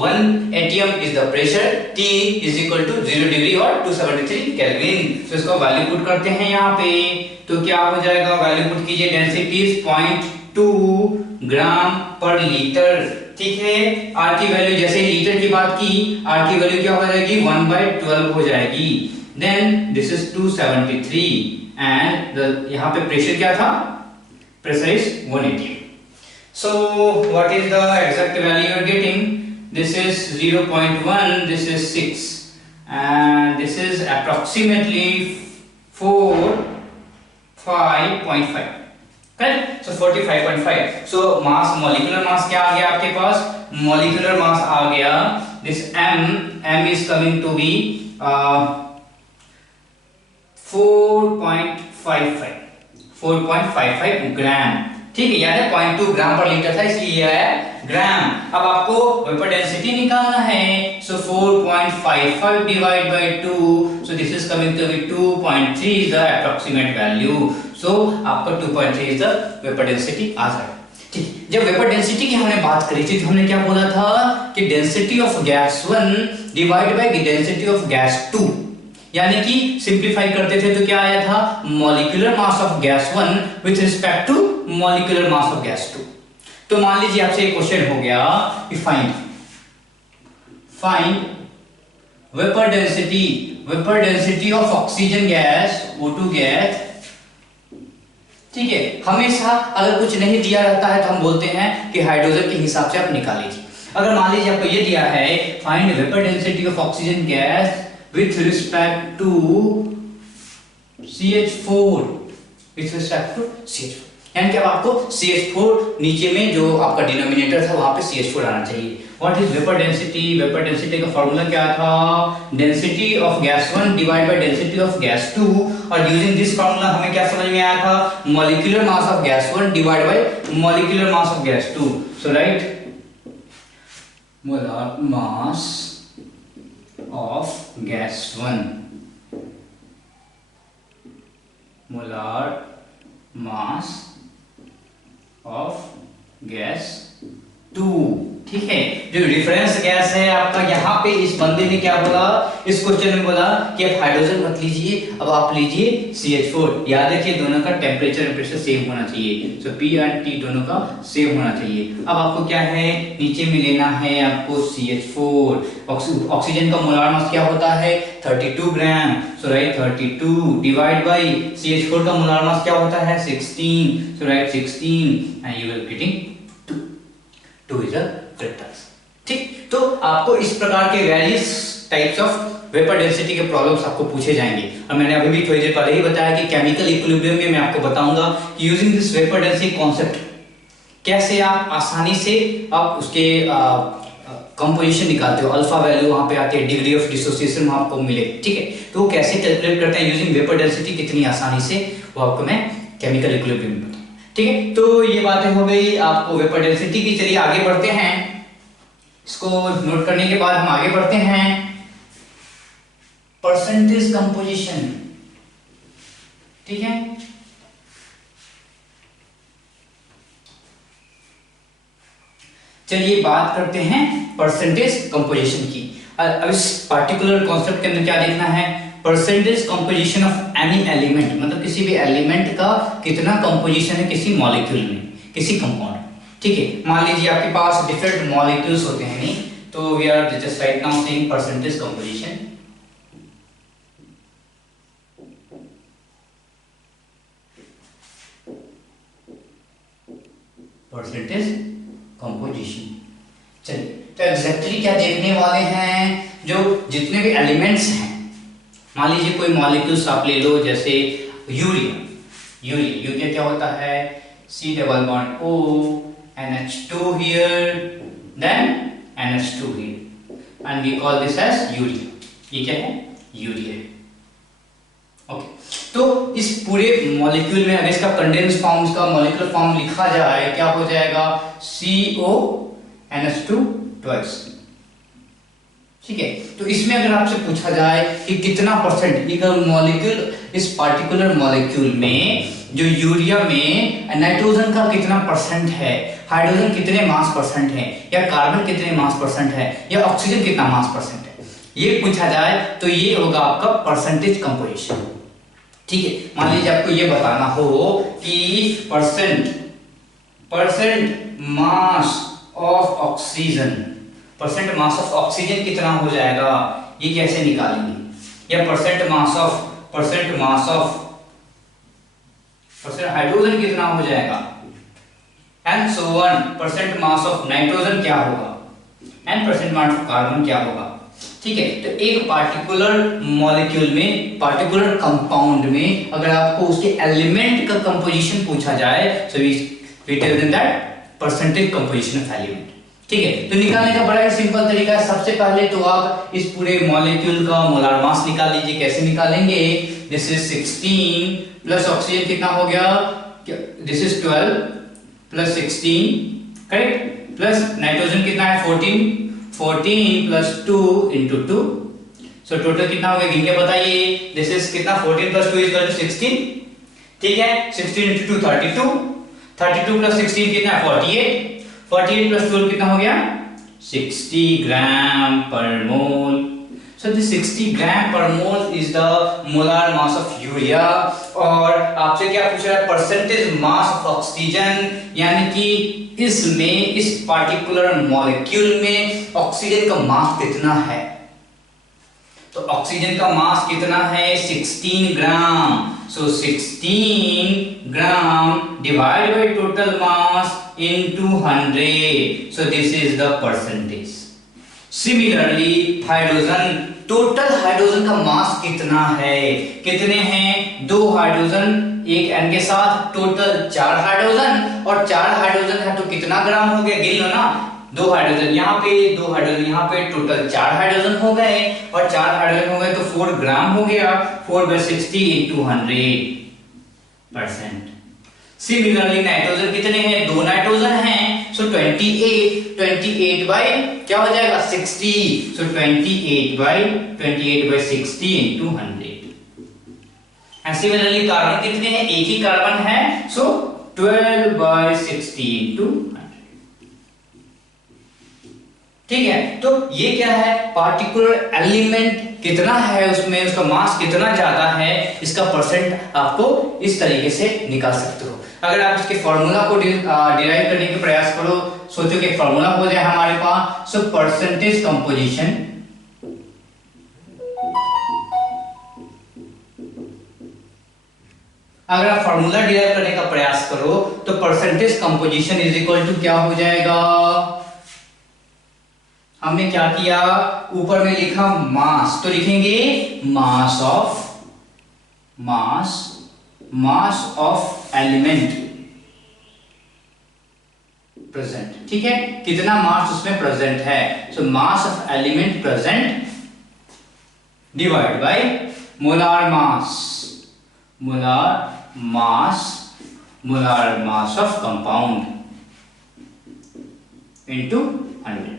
1 ATM is the pressure, T is equal to 0 degree और 273 केल्विन। तो इसको वैल्यू पुट करते हैं यहाँ पे, तो क्या हो जाएगा, वैल्यू पुट कीजिए, density is 0.2 gram per litre. ठीक है, आर की वैल्यू जैसे लीटर की बात की, आर की वैल्यू क्या हो जाएगी, 1/12 हो जाएगी। देन दिस इज 273 एंड यहाँ पे प्रेशर क्या था, pressure is 180. So what is the exact value you are getting, this is 0.1, this is 6 and this is approximately 45.5, correct? So 45.5. so mass, molecular mass क्या आ गया आपके पास, molecular mass आ गया, this m is coming to be 4.55 ग्राम। ठीक है, यानी 0.2 ग्राम per litre था इसलिए ये आया ग्राम। अब आपको वेपर डेंसिटी निकालना है, so 4.55 divide by 2, so this is coming to be 2.3 is the approximate value. So आपका 2.3 इज द वेपर डेंसिटी आ जाएगा। ठीक, जब वेपर डेंसिटी की हमने बात करी थी तो हमने क्या बोला था कि density of gas 1 divide by density of gas 2, यानी कि सिंप्लीफाई करते थे तो क्या आया था, molecular mass of gas 1 with respect to molecular mass of gas 2। तो मान लीजिए आपसे एक क्वेश्चन हो गया कि find vapour density of oxygen gas, O2 gas. ठीक है, हमेशा अगर कुछ नहीं दिया रहता है तो हम बोलते हैं कि हाइड्रोजन के हिसाब से आप निकाल लीजिए। अगर मान लीजिए आपको ये दिया है, find vapour density of oxygen gas with respect to CH4, यानी कि अब आपको CH4 नीचे में जो आपका डिनोमिनेटर था वहां पे CH4 आना चाहिए। What is vapour density, vapour density का फॉर्मूला क्या था, density of gas 1 divide by density of gas 2, और यूजिंग दिस फॉर्मूला हमें क्या समझ में आया था, molecular mass of gas 1 divide by molecular mass of gas 2। So right, molar mass of gas 1, molar mass of gas 2। ठीक है, जो रेफरेंस गैस है आपका, यहाँ पे इस बंदे ने क्या बोला, इस क्वेश्चन में बोला कि आप हाइड्रोजन मत लीजिए, अब आप लीजिए CH4। याद रखिए दोनों का टेम्परेचर एंड प्रेशर सेम होना चाहिए, सो P एंड T दोनों का सेम होना चाहिए। अब आपको क्या है, नीचे में लेना है आपको CH4। ऑक्सीजन का मोलार मास क्या होता है, 32 gram, so right 32 divide by CH4 का मोलार मास क्या होता है, 16, so right 16 and you will getting 2 is the correct answer. ठीक, तो आपको इस प्रकार के various types of vapour density के प्रॉब्लम्स आपको पूछे जाएंगे। और मैंने अभी भी थोड़ी देर पहले ही बताया कि केमिकल इक्विलिब्रियम में मैं आपको बताऊंगा कि using this vapour density concept कैसे आप आसानी से आप उसके कंपोजिशन निकालते हो, अल्फा वैल्यू वहां पे आती है, डिग्री ऑफ डिसोसिएशन आपको मिले, ठीक है, तो वो कैसे कैलकुलेट करते हैं यूजिंग वेपर डेंसिटी कितनी आसानी से, वो आपको मैं केमिकल इक्विलिब्रियम में बताऊं, ठीक है। तो ये बातें हो गई आपको वेपर डेंसिटी की। चलिए आगे बढ़ते हैं, इसको नोट करने के बाद हम आगे बढ़ते हैं परसेंटेज कंपोजिशन, ठीक है। चलिए बात करते हैं परसेंटेज कंपोजिशन की। अब इस पार्टिकुलर कॉन्सेप्ट के अंदर क्या देखना है, percentage composition of any element, मतलब किसी भी एलिमेंट का कितना कंपोजिशन है किसी मॉलिक्यूल में, किसी कंपाउंड, ठीक है। मान लीजिए आपके पास डिफरेंट मॉलिक्यूल्स होते हैं, नहीं तो we are just right now saying percentage composition. Percentage composition, चलिए तो एग्जैक्टली क्या देखने वाले हैं, जो जितने भी एलिमेंट्स हैं, मान लीजिए कोई मॉलिक्यूल्स आप ले लो, जैसे यूरिया क्या होता है, C double bond O NH2 here then NH2 here and we call this as urea, ये क्या है, यूरिया है, ओके। तो इस पूरे मॉलिक्यूल में अगर इसका कंडेंस फॉर्म, इसका मॉलिक्यूलर फॉर्म लिखा जाए, क्या हो जाएगा, CONH2 ट्वाइस, ठीक है। तो इसमें अगर आपसे पूछा जाए कि कितना परसेंट एक मॉलिक्यूल, इस पार्टिकुलर मॉलिक्यूल में जो यूरिया में नाइट्रोजन का कितना परसेंट है, हाइड्रोजन कितने मास परसेंट है, या कार्बन कितने मास परसेंट है, या ऑक्सीजन कितना मास परसेंट है, ये पूछा जाए तो ये होगा आपका परसेंटेज कंपोजिशन, ठीक है। मान लीजिए आपको ये बताना हो कि percent mass of oxygen, percent mass of oxygen कितना हो जाएगा, ये कैसे निकालेंगे, या परसेंट मास ऑफ हाइड्रोजन कितना हो जाएगा, and so on, percent mass of nitrogen क्या होगा, and percent mass of carbon क्या होगा, ठीक है। तो एक पार्टिकुलर मॉलिक्यूल में, पार्टिकुलर कंपाउंड में अगर आपको उसके एलिमेंट का कंपोजिशन पूछा जाए, so we tell them that percentage composition of element, ठीक है। तो निकालने का बड़ा ही सिंपल तरीका है, सबसे पहले तो आप इस पूरे मॉलिक्यूल का मोलार मास निकाल लीजिए। कैसे निकालेंगे, दिस इज 16 प्लस ऑक्सीजन कितना हो गया, this is 12 plus 16, correct, plus nitrogen कितना है 14 प्लस 2 इंटू 2, सो टोटल कितना हो गया, गिन के बताइए, दिस इज कितना 14 प्लस 2 इज इक्वल टू 16, ठीक है। 16 इंटू 2 32 प्लस 16 कितना है 48 प्लस 12 कितना हो गया 60 ग्राम per mole. So the 60 gram per mole is the molar mass of urea। और आपसे क्या पूछ रहा है, परसेंटेज मास ऑफ ऑक्सीजन, यानी कि इसमें, इस पार्टिकुलर मॉलिक्यूल में ऑक्सीजन का मास कितना है। तो ऑक्सीजन का मास कितना है 16 ग्राम, so 16 gram divide by total mass into 100, so this is the percentage। Similarly hydrogen, total hydrogen का मास कितना है, कितने हैं, 2 हाइड्रोजन एक एन के साथ, टोटल 4 हाइड्रोजन, और 4 हाइड्रोजन है तो कितना ग्राम हो गया, गिन लो ना, 2 हाइड्रोजन यहाँ पे, 2 हाइड्रोजन यहाँ पे, टोटल 4 हाइड्रोजन हो गए, और 4 हाइड्रोजन हो गए तो 4 ग्राम हो गया, 4/60 into 100%। सिमिलरली नाइट्रोजन कितने हैं, 2 नाइट्रोजन हैं, सो 28 बाय क्या हो जाएगा 60, सो 28/60 into 100। एंड सिमिलरली कार्बन कितने हैं, एक ही कार्बन है, सो 12/60 into 100, ठीक है। तो ये क्या है, पार्टिकुलर एलिमेंट कितना है, उसमें उसका मास कितना ज्यादा है, इसका परसेंट आपको इस तरीके से निकाल सकते हो। अगर आप इसके फॉर्मूला को डिराइव करने के प्रयास करो, सोचो कि फॉर्मूला हो जाए हमारे पास, सो परसेंटेज कंपोजिशन, अगर आप फॉर्मूला डिराइव करने का प्रयास करो तो percentage composition is equal to क्या हो जाएगा, हमने क्या किया, ऊपर में लिखा मास, तो लिखेंगे मास ऑफ एलिमेंट प्रेजेंट। ठीक है, कितना मास उसमें प्रेजेंट है, so mass of element present divide by molar mass of compound into 100।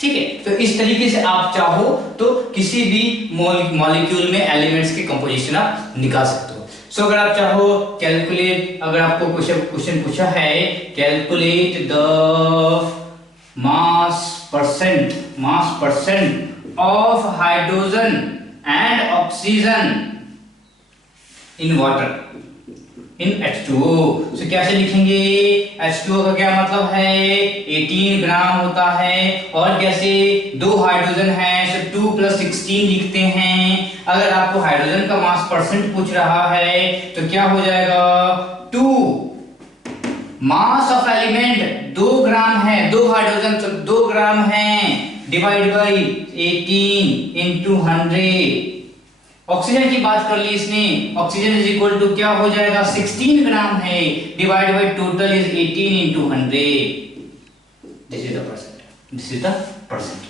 ठीक है, तो इस तरीके से आप चाहो तो किसी भी मॉलिक्यूल में एलिमेंट्स की कंपोजिशन आप निकाल सकते हो। सो अगर आप चाहो कैलकुलेट, अगर आपको क्वेश्चन पूछा है calculate the mass percent of hydrogen and oxygen in water in H2O। so कैसे लिखेंगे, H2O का क्या मतलब है, 18 ग्राम होता है, और कैसे 2 हाइड्रोजन है, so 2 + 16 लिखते हैं। अगर आपको हाइड्रोजन का मास परसेंट पूछ रहा है तो क्या हो जाएगा, 2 मास ऑफ एलिमेंट 2 ग्राम है, 2 हाइड्रोजन तो 2 ग्राम है, डिवाइड बाई 18 × 100। ऑक्सीजन की बात कर ली इसने, ऑक्सीजन इज इक्वल टू क्या हो जाएगा, 16 ग्राम है, divide by total is 18 × 100। This is the percent.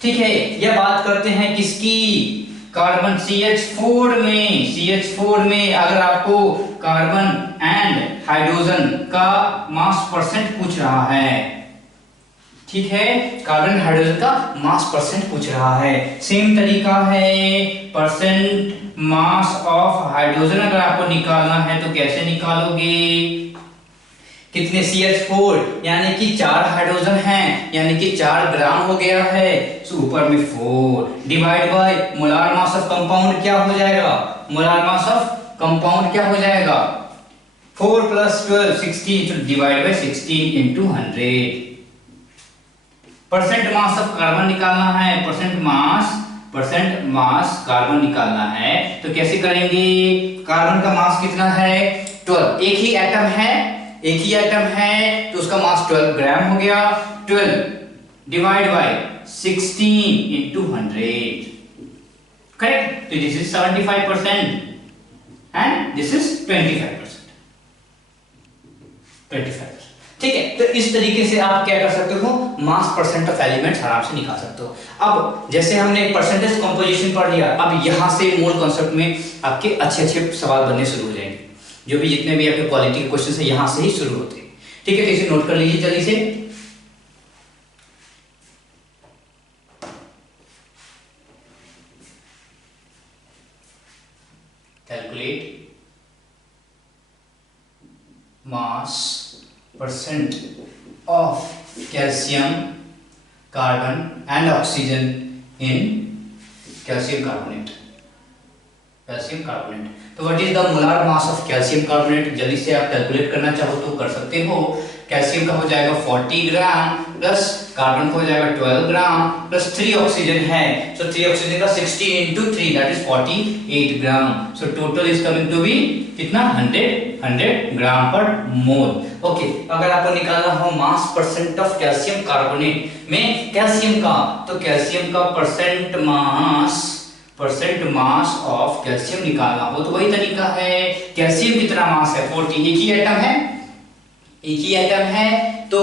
ठीक है, यह बात करते हैं किसकी, कार्बन CH4 में अगर आपको कार्बन एंड हाइड्रोजन का मास परसेंट पूछ रहा है, ठीक है, कार्बन हाइड्रोजन का मास परसेंट पूछ रहा है। सेम तरीका है, परसेंट मास ऑफ हाइड्रोजन अगर आपको निकालना है तो कैसे निकालोगे, कितने CH4 यानी कि 4 हाइड्रोजन हैं, यानी कि 4 ग्राम हो गया है, तो ऊपर में 4 divide by molar mass of compound क्या हो जाएगा, मोलार मास ऑफ कंपाउंड क्या हो जाएगा, 4 + 12 16, तो divide by 16 × 100। Percent mass of carbon निकालना है, परसेंट मास कार्बन निकालना है, तो कैसे करेंगे, कार्बन का मास कितना है 12, एक ही एटम है तो उसका मास 12 ग्राम हो गया, 12 डिवाइड बाय 16 × 100। करेक्ट, तो this is 75% and this is 25%। ठीक है, तो इस तरीके से आप क्या कर सकते हो, मास परसेंट ऑफ एलिमेंट्स आराम से निकाल सकते हो। अब जैसे हमने परसेंटेज कंपोजिशन पढ़ लिया, अब यहां से मूल कॉन्सेप्ट में आपके अच्छे सवाल बनने शुरू हो जाएंगे, जो भी जितने भी आपके क्वालिटी के क्वेश्चन है यहां से ही शुरू होते हैं। ठीक है, तो इसे नोट कर लीजिए जल्दी से। Calculate mass percent of calcium carbon and oxygen in calcium carbonate. तो what is the molar mass of calcium carbonate, जल्दी से आप कैलकुलेट करना चाहो तो कर सकते हो। कैल्शियम का हो जाएगा 40 ग्राम प्लस कार्बन का हो जाएगा 12 ग्राम प्लस 3 ऑक्सीजन है, सो 3 ऑक्सीजन का 60 × 3 that is 48 gram, so total is coming to be कितना 100 ग्राम पर मोल। ओके, अगर आपको निकालना हो मास परसेंट ऑफ कैल्शियम कार्बोनेट में कैल्शियम का, तो कैल्शियम का परसेंट मास ऑफ कैल्शियम निकालना हो तो वही तरीका है, कैल्शियम कितना मास है 40, एक ही एटम है तो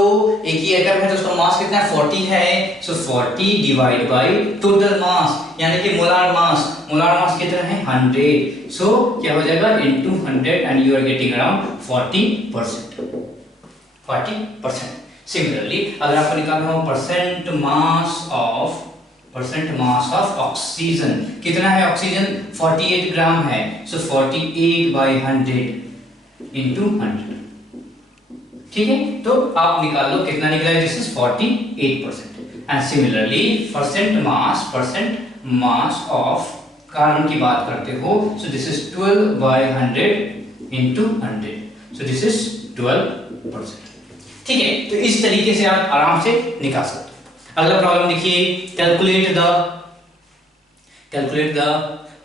उसका मास कितना 40 है, सो 40 डिवाइड बाय टोटल मास यानी कि मोलार मास कितना है 100, सो क्या हो जाएगा into 100 and you are getting around 40%। Similarly अगर आपको निकालना हो परसेंट मास ऑफ ऑक्सीजन, कितना है ऑक्सीजन 48 ग्राम है, सो 48/100 इनटू 100। ठीक है, तो आप निकाल लो कितना निकला है, this is 48%। And similarly percent mass of carbon की बात करते हो, सो this is 12/100 into 100, so this is 12%। ठीक है, तो इस तरीके से आप आराम से निकाल सकते हो। अगला प्रॉब्लम देखिए, calculate the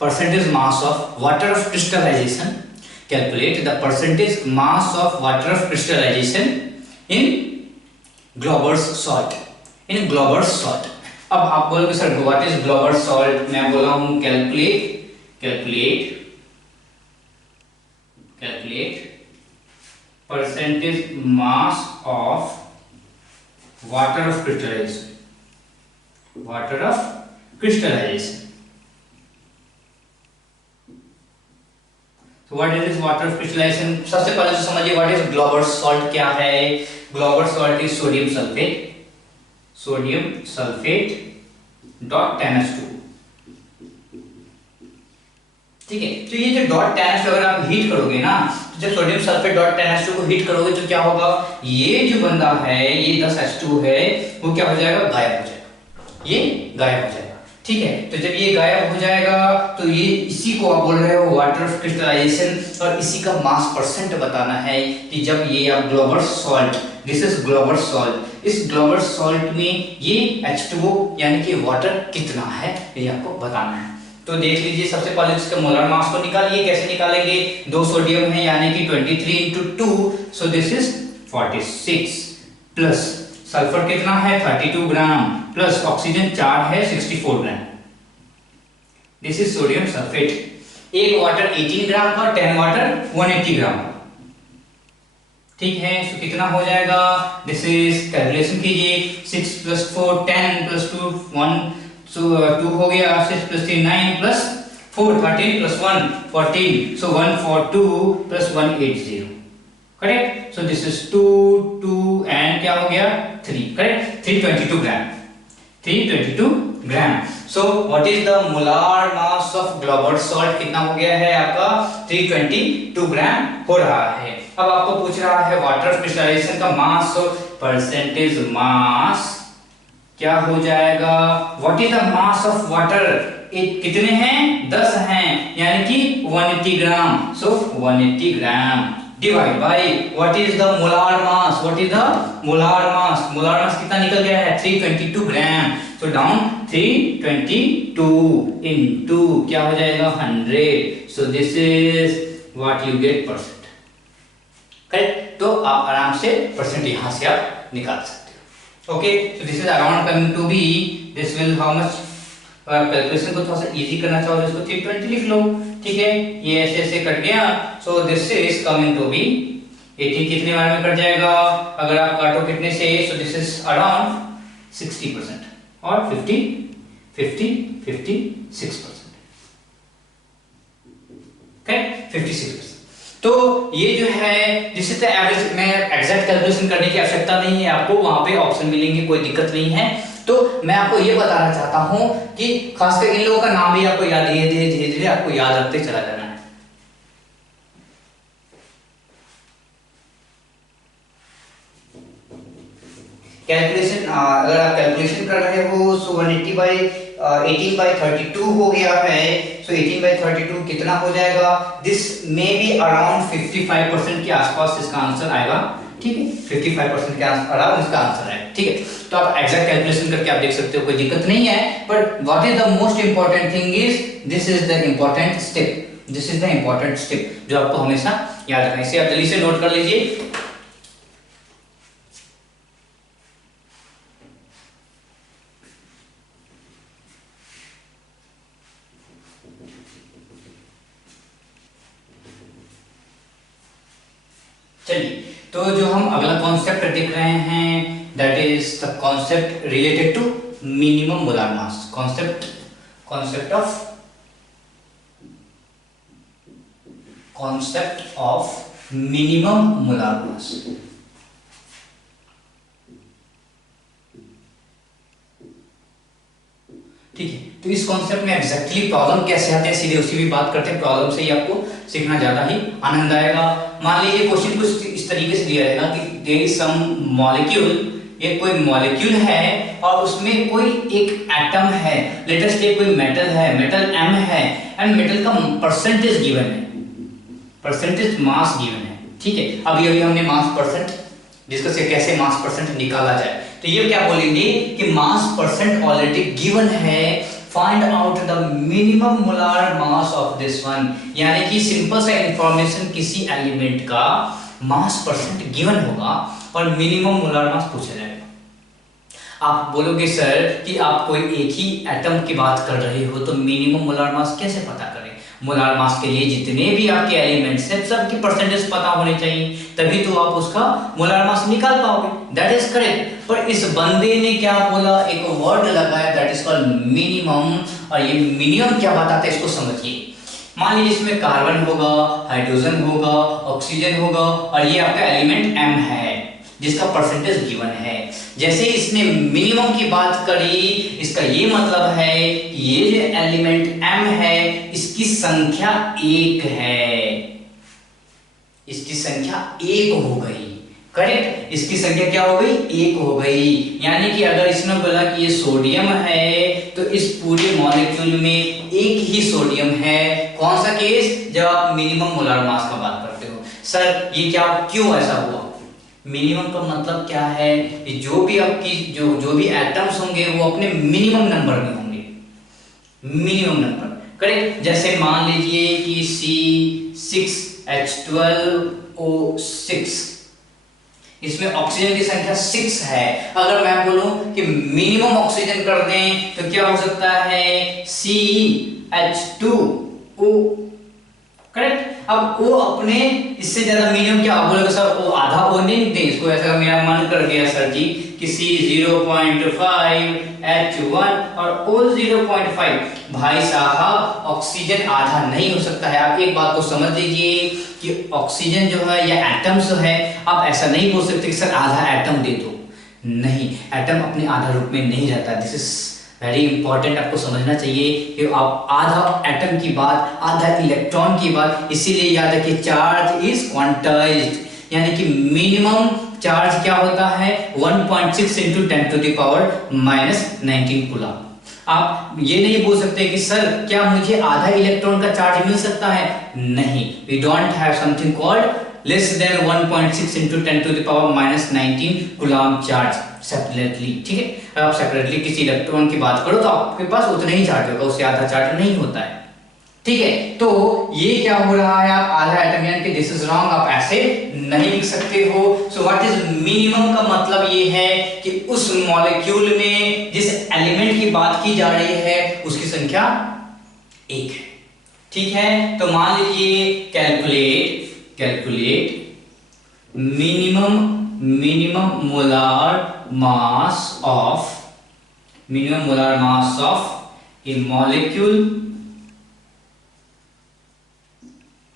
percentage mass of water of crystallization. Calculate the percentage mass of water of crystallization in Glauber's salt, in Glauber's salt. अब आप बोलोगे sir what is Glauber's salt, मैं बोला हूं calculate percentage mass of water of crystallization, तो what is this water of crystallization. सबसे पहले तो समझिए व्हाट इज ग्लोबर्स सॉल्ट क्या है। Glauber's salt is sodium sulphate dot NH2, ठीक है। तो ये जो डॉट NH2 अगर आप हीट करोगे ना, तो जब सोडियम सल्फेट डॉट NH2 को हीट करोगे तो क्या होगा, ये जो बंदा है, ये 10H2 है, वो क्या हो जाएगा, गायब हो जाएगा, ये गायब हो जाएगा, ठीक है। तो जब ये गायब हो जाएगा तो ये इसी को आप बोल रहे हो वाटर ऑफ क्रिस्टलाइजेशन, और इसी का मास परसेंट बताना है कि जब ये आप ग्लोबर्स salt, this is Glauber's salt, इस ग्लोबर्स सॉल्ट में ये H2O यानी कि वाटर कितना है ये आपको बताना है। तो देख लीजिए, सबसे पहले इसका मोलर मास को निकालिए। कैसे निकालेंगे, 2 सोडियम है यानी कि 23 into 2, so this is 46, plus sulphur कितना है 32 ग्राम, प्लस ऑक्सीजन 4 है 64 ग्राम, दिस इज सोडियम सल्फेट। एक वाटर 18 ग्राम का, 10 वाटर 180 ग्राम का, ठीक है। सो कितना हो जाएगा, दिस इज कैलकुलेशन कीजिए, 6 + 4 10 + 2 1, सो 2 हो गया, 6 + 3 9 + 4 13 + 1 14, so 142 + 180, correct. So this is 2 2 and क्या हो गया 3, correct, 322 gram, 322 gram. So what is the molar mass of Glauber's salt, कितना हो गया है आपका 322 ग्राम हो रहा है। अब आपको पूछ रहा है वाटर ऑफ क्रिस्टलाइजेशन का मास, परसेंटेज मास क्या हो जाएगा, what is the mass of water, कितने हैं 10 हैं यानी कि 180 ग्राम, सो 180 gram divide by what is the molar mass, what is the molar mass, molar mass कितना निकल गया है 322 ग्राम, सो डाउन 322 इनटू क्या हो जाएगा 100, सो this is what you get percent, correct. तो आप आराम से परसेंट यहां से आप निकाल सकते हो, okay. So this is around coming to be, this will how much, calculation को थोड़ा सा इजी करना चाहो तो इसको 320 लिख लो, ठीक है। ये ऐसे ऐसे कट गया, so this is coming to be 18 कितने बार में कट जाएगा, अगर आप काटो कितने से, सो दिस इज अराउंड 60% और 56%, करेक्ट, 56%। तो ये जो है दिस इज द एवरेज, मैं एग्जैक्ट कैलकुलेशन करने की आवश्यकता नहीं है आपको, वहां पे ऑप्शन मिलेंगे, कोई दिक्कत नहीं है। तो मैं आपको ये बताना चाहता हूं कि खासकर इन लोगों का नाम भी आपको याद, धीरे धीरे आपको याद रखते चला जाना है। कैलकुलेशन, अगर आप कैलकुलेशन कर रहे हो, सो 180 बाई 18/32 हो गया है, सो 18/32 कितना हो जाएगा, दिस मे बी अराउंड 55% के आसपास इसका आंसर आएगा, ठीक है, 55% के अराउंड इसका आंसर है, ठीक है। तो आप एग्जैक्ट कैलकुलेशन करके आप देख सकते हो, कोई दिक्कत नहीं है। But what is the most important thing is, this is the important step, this is the important step जो आपको हमेशा याद रखना है, इसे आप जल्दी से नोट कर लीजिए। चलिए, तो जो हम अगला कॉन्सेप्ट देख रहे हैं, that is the concept related to minimum molar mass, concept of minimum molar mass. ठीक है, तो इस कॉन्सेप्ट में एग्जैक्टली प्रॉब्लम कैसे आते हैं, सीधे उसी भी बात करते हैं, प्रॉब्लम से ही आपको सीखना ज्यादा ही आनंद आएगा। मान लीजिए क्वेश्चन कुछ इस तरीके से दिया रहेगा कि देयर इज सम मॉलिक्यूल, एक कोई मॉलिक्यूल है और उसमें कोई एक एटम है, लेट अस टेक कोई मेटल है, मेटल M है, एंड मेटल का परसेंटेज गिवन है, परसेंटेज मास गिवन है, ठीक है। अभी अभी हमने मास परसेंट डिस्कस किया कैसे मास परसेंट निकाला जाए, तो ये क्या बोलेंगे कि मास परसेंट ऑलरेडी गिवन है, find out the minimum molar mass of this one, यानी कि सिंपल सा इंफॉर्मेशन, किसी एलिमेंट का मास परसेंट गिवन होगा और मिनिमम मोलार मास पूछा जाएगा। आप बोलोगे सर कि आप कोई एक ही एटम की बात कर रहे हो तो मिनिमम मोलार मास कैसे पता करें? मोलार मास के लिए जितने भी आपके एलिमेंट्स हैं सबकी परसेंटेज पता होने चाहिए, तभी तो आप उसका मोलार मास निकाल पाओगे। That is correct. पर इस बंदे ने क्या बोला, एक वर्ड लगाया दैट इज कॉल्ड मिनिमम। और ये मिनिमम क्या बताता है इसको समझिए। मान लीजिए इसमें कार्बन होगा, हाइड्रोजन होगा, ऑक्सीजन होगा और ये आपका एलिमेंट M है जिसका परसेंटेज गिवन है। जैसे इसने मिनिमम की बात करी, इसका ये मतलब है कि ये जो एलिमेंट M है इसकी संख्या 1 है, इसकी संख्या 1 हो गई। करेक्ट, इसकी संख्या क्या हो गई? 1 हो गई। यानी कि अगर इसने बोला कि ये सोडियम है तो इस पूरे मॉलिक्यूल में एक ही सोडियम है। कौन सा केस? जब आप मिनिमम मोलार मास का बात करते हो। सर ये क्या, क्यों ऐसा हुआ? मिनिमम का मतलब क्या है कि जो भी आपकी जो भी एटम्स होंगे वो अपने मिनिमम नंबर में होंगे, मिनिमम नंबर। करेक्ट। जैसे मान लीजिए कि C6H12O6, इसमें ऑक्सीजन की संख्या 6 है। अगर मैं बोलूं कि मिनिमम ऑक्सीजन कर दें तो क्या हो सकता है? CH2O। करेक्ट। अब वो अपने इससे ज्यादा मिनिमम क्या आप बोलोगे सर वो आधा वो नहीं लिखते इसको, ऐसा मेरा मन कर गया सर जी कि C0.5 H1 और O 0.5। भाई साहब ऑक्सीजन आधा नहीं हो सकता है। आप एक बात को समझ लीजिए कि ऑक्सीजन जो है या एटम्स है, आप ऐसा नहीं बोल सकते कि सर आधा एटम दे दो। नहीं, एटम अपने आधा रूप में नहीं रहता। दिस इज वेरी इंपॉर्टेंट, आपको समझना चाहिए कि आप आधा एटम की बात, आधा इलेक्ट्रॉन की बात, इसीलिए याद रखिए चार्ज इज क्वांटाइज्ड। यानी कि मिनिमम चार्ज क्या होता है? 1.6 into 10⁻⁻19 कूलम। आप ये नहीं बोल सकते कि सर क्या मुझे आधा इलेक्ट्रॉन का चार्ज मिल सकता है? नहीं, we don't have something called less than 1.6 into 10⁻⁻19 coulomb charge separately. ठीक है, अगर आप सेपरेटली किसी इलेक्ट्रॉन की बात करो तो आपके पास उतना ही चार्ज होगा, उससे आधा चार्ज नहीं होता है। ठीक है, तो ये क्या हो रहा है, आप आधा एटम यानी कि दिस इज रॉन्ग, आप ऐसे नहीं लिख सकते हो। सो व्हाट इज मिनिमम का मतलब ये है कि उस मॉलिक्यूल में जिस एलिमेंट की बात की जा रही है उसकी संख्या 1 है। ठीक है, तो मान लीजिए calculate minimum molar mass of a molecule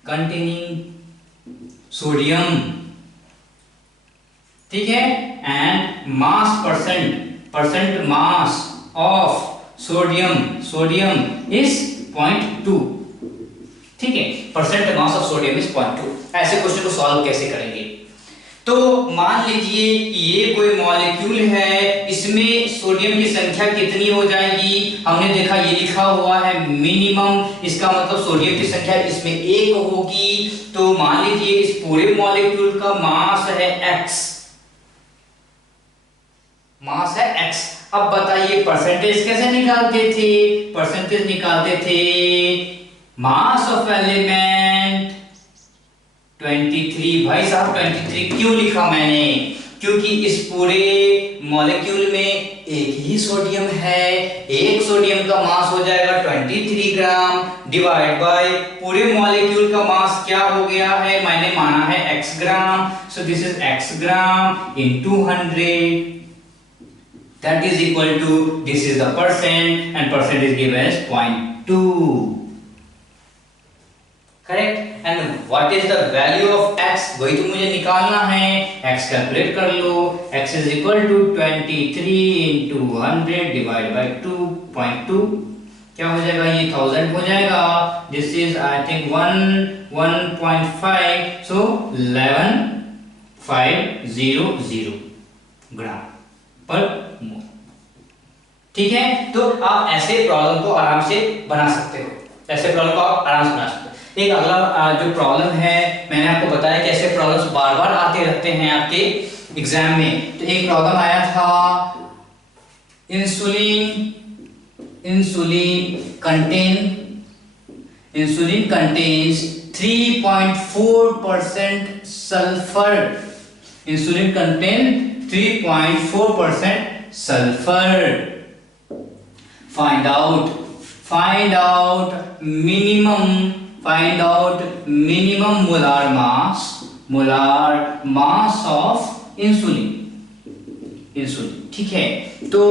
containing sodium। ठीक है, and mass percent mass of sodium is 0.2। ठीक है, percent mass of sodium is 0.2। ऐसे क्वेश्चन को सॉल्व कैसे करेंगे? तो मान लीजिए ये कोई मॉलिक्यूल है, इसमें सोडियम की संख्या कितनी हो जाएगी? हमने देखा ये लिखा हुआ है मिनिमम, इसका मतलब सोडियम की संख्या इसमें 1 होगी। तो मान लीजिए इस पूरे मॉलिक्यूल का मास है x, मास है x। अब बताइए परसेंटेज कैसे निकालते थे? परसेंटेज निकालते थे मास ऑफ एलिमेंट 23। भाई साहब 23 क्यों लिखा मैंने? क्योंकि इस पूरे मॉलिक्यूल में एक ही सोडियम है, एक सोडियम का मास हो जाएगा 23 ग्राम डिवाइड बाय पूरे मॉलिक्यूल का मास क्या हो गया है, मैंने माना है x gram. So this is x gram into 100, that is equal to, this is the percent and percent is given as 0.2। Correct. And what is the value of x? वही तो मुझे निकालना है। x कैलकुलेट कर लो, x is equal to 23 into 100 divide by 2.2। क्या हो जाएगा? ये 1000 हो जाएगा। This is I think 1.5, so 11500 gram per mole. ठीक है, तो आप ऐसे प्रॉब्लम को आराम से बना सकते हो, ऐसे प्रॉब्लम को आप आराम से बना सकते हो। एक अगला जो प्रॉब्लम है, मैंने आपको बताया कि ऐसे प्रॉब्लम्स बार बार आते रहते हैं आपके एग्जाम में। तो एक प्रॉब्लम आया था insulin contains 3.4% sulphur. Insulin contain 3.4% sulphur. Find out minimum molar mass of insulin. ठीक है, तो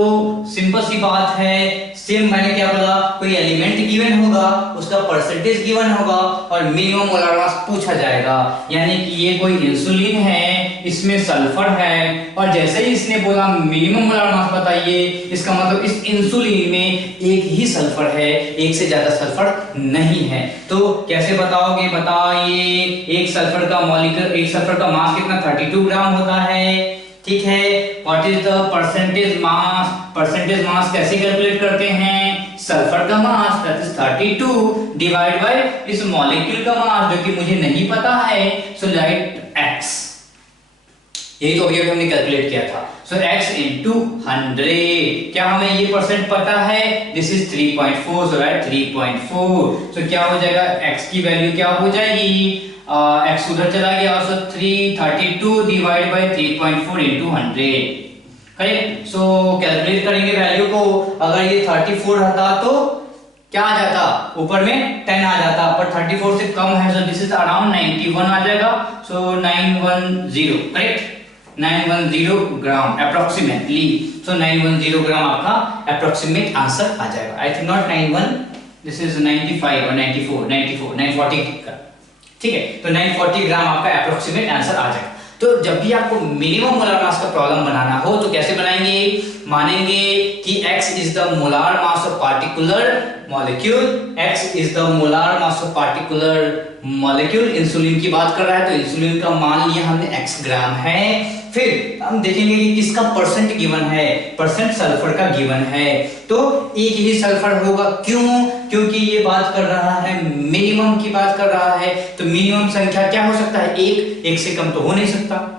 सिंपल सी बात है, सेम मैंने क्या बोला, कोई एलिमेंट गिवन होगा, उसका परसेंटेज गिवन होगा और मिनिमम मोलार मास पूछा जाएगा। यानी कि ये कोई इंसुलिन है, इसमें सल्फर है, और जैसे ही इसने बोला मिनिमम मोलार मास बताइए, इसका मतलब इस इंसुलिन में एक ही सल्फर है, एक से ज्यादा सल्फर नहीं है। तो कैसे बताओगे, बताइए। एक सल्फर का मास कितना, 32 ग्राम होता है। ठीक है, what is the percentage mass? Percentage mass कैसे कैलकुलेट करते हैं? सल्फर का mass that is 32 divide by इस मॉलिक्यूल का मास जो कि मुझे नहीं पता है, सो राइट x। यही तो अभी हमने कैलकुलेट किया था। सो x into 100, क्या हमें ये परसेंट पता है? This is 3.4, so right 3.4। सो क्या हो जाएगा, x की वैल्यू क्या हो जाएगी, x उधर चला गया, सो 332 divide by 3.4 into 100। Correct. So calculate करेंगे वैल्यू को, अगर ये 34 रहता तो क्या आ जाता, ऊपर में 10 आ जाता, पर 34 से कम है, सो दिस इज अराउंड 91 आ जाएगा। सो 910, करेक्ट, 910 ग्राम अप्रोक्सीमेटली। सो 910 ग्राम आपका अप्रोक्सीमेट आंसर आ जाएगा। I think not 91, this is 95 और 94, 940 का। ठीक है, तो 940 ग्राम आपका अप्रोक्सीमेट आंसर आ जाएगा। तो जब भी आपको मिनिमम मोलार मास का प्रॉब्लम बनाना हो तो कैसे बनाएंगे? मानेंगे कि x is the molar mass of particular molecule, x is the molar mass of particular molecule. Insulin की बात कर रहा है तो इंसुलिन का मान लिया हमने x ग्राम है। फिर हम देखेंगे कि किसका परसेंट गिवन है, परसेंट सल्फर का गिवन है, तो एक ही सल्फर होगा। क्यों? क्योंकि ये बात कर रहा है मिनिमम की बात कर रहा है, तो मिनिमम संख्या क्या हो सकता है, एक से कम तो हो नहीं सकता।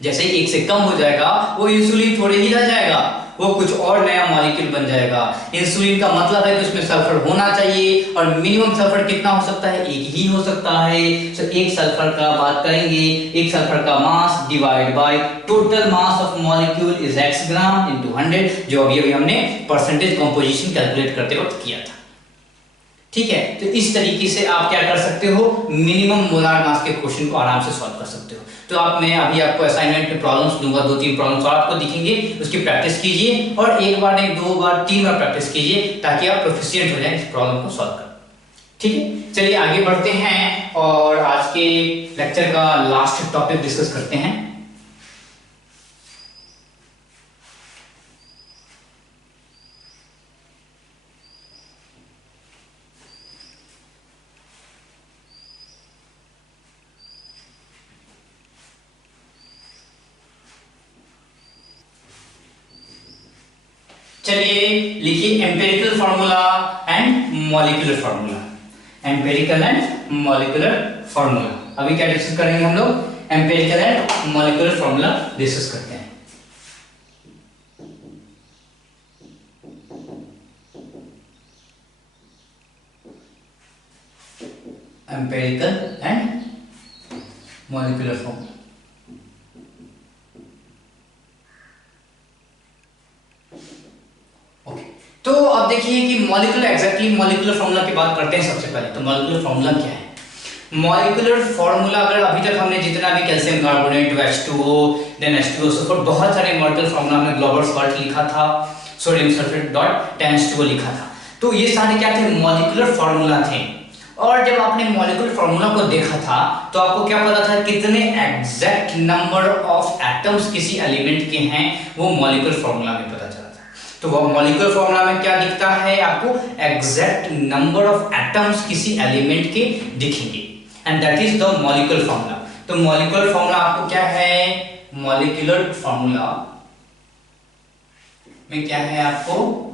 जैसे ही एक से कम हो जाएगा वो इंसुलिन थोड़े ही रह जाएगा, वो कुछ और नया मॉलिक्यूल बन जाएगा। इंसुलिन का मतलब है कि उसमें सल्फर होना चाहिए, और मिनिमम सल्फर कितना हो सकता है, एक ही हो सकता है। तो एक सल्फर का बात करेंगे, एक सल्फर का mass divide by total mass of molecule is x gram into 100, जो अभी हमने परसेंटेज कंपोजिशन कैलकुलेट करते वक्त किया था। ठीक है, तो इस तरीके से आप क्या कर सकते हो, मिनिमम मोलार मास के क्वेश्चन को आराम से सॉल्व कर सकते हो। तो मैं अभी आपको असाइनमेंट में प्रॉब्लम्स दूंगा, 2-3 प्रॉब्लम्स और आपको दिखेंगे, उसकी प्रैक्टिस कीजिए, और एक बार नहीं 2 बार 3 बार प्रैक्टिस कीजिए ताकि आप प्रोफिशिएंट हो जाएं इस प्रॉब्लम को सॉल्व कर। ठीक है, चलिए आगे बढ़ते हैं और आज के लेक्चर का लास्ट टॉपिक डिस्कस करते हैं। चलिए लिखिए empirical formula and molecular formula. Empirical and molecular formula अभी क्या डिस्कस करेंगे हम लोग, empirical and molecular formula discuss करते हैं। Empirical and molecular formula. तो अब देखिए कि मॉलिक्यूलर फार्मूला की बात करते हैं। सबसे पहले तो मॉलिक्यूलर फार्मूला क्या है? मॉलिक्यूलर फार्मूला, अगर अभी तक हमने जितना भी calcium carbonate, H2O, then H2O sulphur, बहुत सारे मॉलिक्यूलर फार्मूला हमने ग्लोबल सॉल्ट लिखा था, सोडियम सल्फेट डॉट H2O लिखा था, तो ये सारे क्या थे, मॉलिक्यूलर फार्मूला थे। और जब आपने मॉलिक्यूलर फार्मूला को देखा था तो आपको क्या पता था, कितने एग्जैक्ट नंबर ऑफ एटम्स किसी एलिमेंट के हैं, वो मॉलिक्यूलर फार्मूला में पता चला। तो वो मॉलिक्यूलर फार्मूला में क्या दिखता है आपको, एग्जैक्ट नंबर ऑफ एटम्स किसी एलिमेंट के दिखेंगे, and that is the molecular formula. तो मॉलिक्यूलर फार्मूला आपको क्या है, मॉलिक्यूलर फार्मूला में क्या है आपको,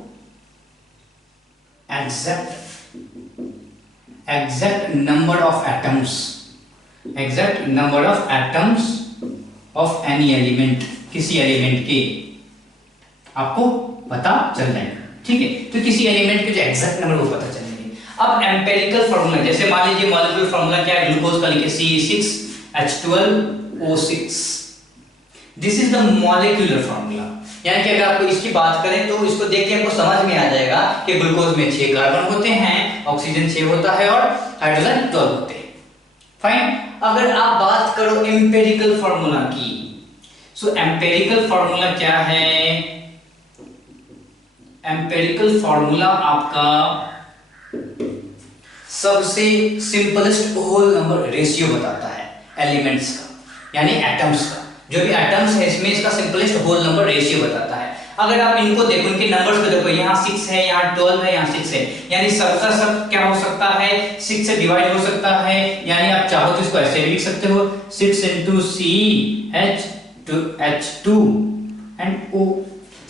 exact number of atoms, exact number of atoms of any element, किसी एलिमेंट के आपको पता चल जाएगा। ठीक है, तो किसी एलिमेंट के जो एग्जैक्ट नंबर वो पता चलेंगे। अब एम्पिरिकल फार्मूला, जैसे मान लीजिए मॉलिक्यूलर फार्मूला क्या है, ग्लूकोज का लिखिए C6H12O6, this is the molecular formula. यानी कि अगर आपको इसकी बात करें तो इसको देख के आपको समझ में आ जाएगा कि ग्लूकोज में 6 कार्बन होते हैं, ऑक्सीजन 6 होता है और हाइड्रोजन 12 होते हैं। फाइन। अगर आप बात करो एम्पिरिकल फॉर्मूला की, सो एम्पिरिकल फॉर्मूला क्या है? एम्पिरिकल फॉर्मूला आपका सबसे सिंपलेस्ट होल नंबर रेशियो बताता है एलिमेंट्स का, यानी एटम्स का। जो भी एटम्स है इसमें इसका सिंपलेस्ट होल नंबर रेशियो बताता है। अगर आप इनको देखो, इनके नंबर्स को देखो, यहाँ 6 है, यहाँ 12 है, यहाँ 6 है, यानी सबका सब क्या हो सकता है? 6 से डिवाइड हो सकता है। यानी आप चाहो तो इसको ऐसे भी लिख सकते हो, 6 into CH2 एंड O।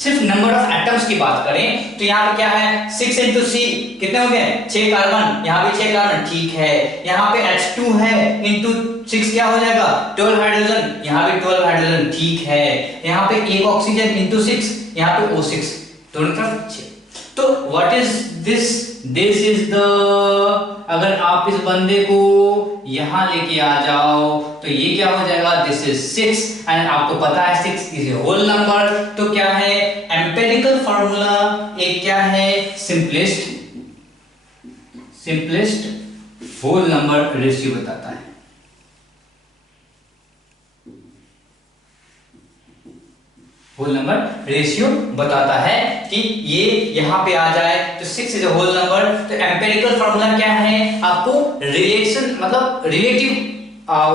सिर्फ नंबर ऑफ एटम्स की बात करें तो यहाँ पे क्या है? 6 into C कितने हो गए? 6 कार्बन, यहाँ भी 6 कार्बन, ठीक है। यहाँ पे H2 है, इंटू 6 क्या हो जाएगा? 12 हाइड्रोजन, यहाँ भी 12 हाइड्रोजन, ठीक है। यहाँ पे एक ऑक्सीजन इंटू 6, यहाँ पे O6, दोनों तरफ 6। तो what is this? This is the, अगर आप इस बंदे को यहां लेके आ जाओ तो ये क्या हो जाएगा? दिस इज 6 एंड आपको पता है 6 इज ए होल नंबर। तो क्या है एम्पिरिकल फॉर्मूला? एक क्या है? सिंपलेस्ट होल नंबर रेशियो बताता है। होल नंबर रेशियो बताता है कि ये यहां पे आ जाए तो 6 इज अ होल नंबर। तो एम्पिरिकल फार्मूला क्या है? आपको रिलेशन मतलब रिलेटिव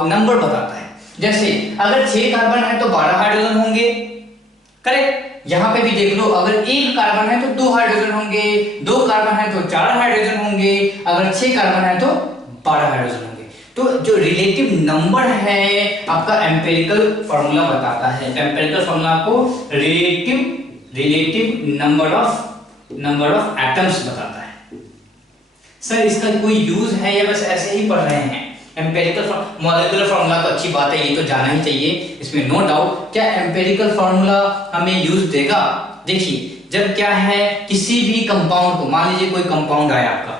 नंबर बताता है। जैसे अगर 6 कार्बन है तो 12 हाइड्रोजन होंगे, करेक्ट। यहां पे भी देख लो, अगर 1 कार्बन है तो 2 हाइड्रोजन होंगे, 2 कार्बन है तो 4 हाइड्रोजन होंगे, अगर 6 कार्बन है तो 12 हाइड्रोजन होंगे। तो जो रिलेटिव नंबर है आपका एम्पिरिकल फॉर्मूला बताता है। एम्पिरिकल फॉर्मूला आपको रिलेटिव नंबर ऑफ एटम्स बताता है। सर इसका कोई यूज है या बस ऐसे ही पढ़ रहे हैं? एम्पिरिकल मॉलिक्यूलर फॉर्मूला तो अच्छी बात है, ये तो जाना ही चाहिए, इसमें नो डाउट। क्या एम्पिरिकल फॉर्मूला हमें यूज देगा? देखिए, जब क्या है किसी भी कंपाउंड को, मान लीजिए कोई कंपाउंड आया आपका,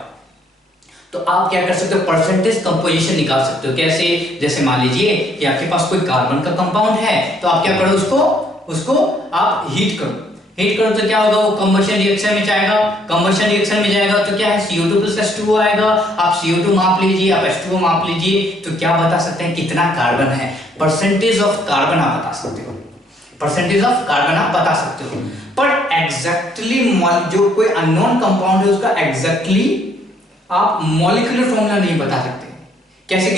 तो आप क्या कर सकते हो? परसेंटेज कंपोजिशन निकाल सकते हो। कैसे? जैसे मान लीजिए कि आपके पास कोई कार्बन का कंपाउंड है, तो आप क्या करो? उसको आप हीट करो तो क्या होगा? वो कंबशन रिएक्शन में जाएगा। कंबशन रिएक्शन में जाएगा तो क्या है? CO2 + H2O आएगा। आप CO2 माप लीजिए, आप H2O माप लीजिए, तो क्या बता सकते हैं कितना कार्बन है? परसेंटेज ऑफ कार्बन आप बता सकते हो, परसेंटेज ऑफ कार्बन आप बता सकते हो। पर एग्जैक्टली जो कोई अननोन कंपाउंड है उसका एग्जैक्टली आप मॉलिक्यूलर फॉर्मूला नहीं बता सकते। कैसे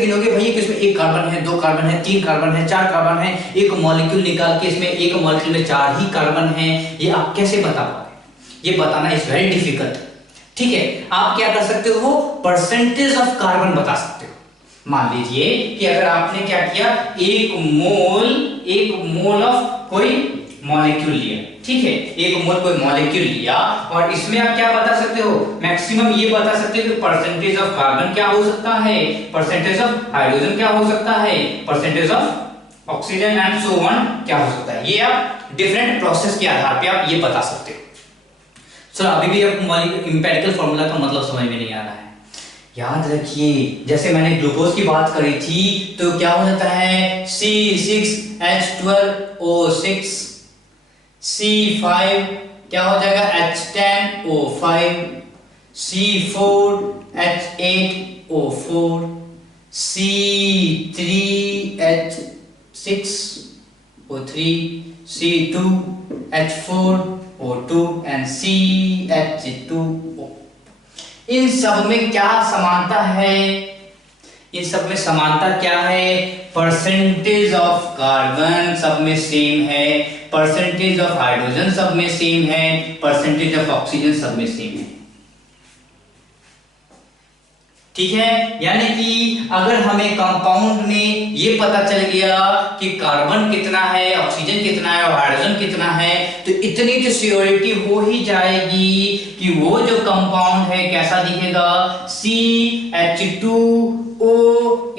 गिनोगे भैया कि इसमें 1 कार्बन है, 2 कार्बन है, 3 कार्बन है, 4 कार्बन है, एक मॉलिक्यूल निकाल के इसमें एक मॉलिक्यूल में 4 ही कार्बन है, ये आप कैसे बता पाओगे? ये बताना इज वेरी डिफिकल्ट। ठीक है, आप क्या कर सकते हो? परसेंटेज ऑफ कार्बन बता सकते हो। मान लीजिए कि अगर आपने क्या किया, एक मोल ऑफ कोई मॉलिक्यूल लिया, ठीक है, एक मोल कोई मॉलिक्यूल लिया, और इसमें आप क्या बता सकते हो? मैक्सिमम ये बता सकते हो कि परसेंटेज ऑफ कार्बन क्या हो सकता है, परसेंटेज ऑफ हाइड्रोजन क्या हो सकता है, percentage of oxygen and so on क्या हो सकता है। ये आप डिफरेंट प्रोसेस के आधार पे आप ये बता सकते हो। चलो अभी भी आपको एम्पिरिकल फार्मूला का मतलब समझ में नहीं आ रहा है। याद रखिए, जैसे मैंने ग्लूकोज की बात करी थी तो क्या हो जाता है? C6H12O6, C5 क्या हो जाएगा? H10O5, C4H8O4, C3H6O3, C2H4O2 and CH2O। इन सब में क्या समानता है? इन सब में समानता क्या है? परसेंटेज ऑफ कार्बन सब में सेम है, परसेंटेज ऑफ हाइड्रोजन सब में सेम है, परसेंटेज ऑफ ऑक्सीजन सब में सेम है। ठीक है, यानी कि अगर हमें कंपाउंड में ये पता चल गया कि कार्बन कितना है, ऑक्सीजन कितना है और हाइड्रोजन कितना है, तो इतनी तो श्योरिटी हो ही जाएगी कि वो जो कंपाउंड है कैसा दिखेगा? CH2O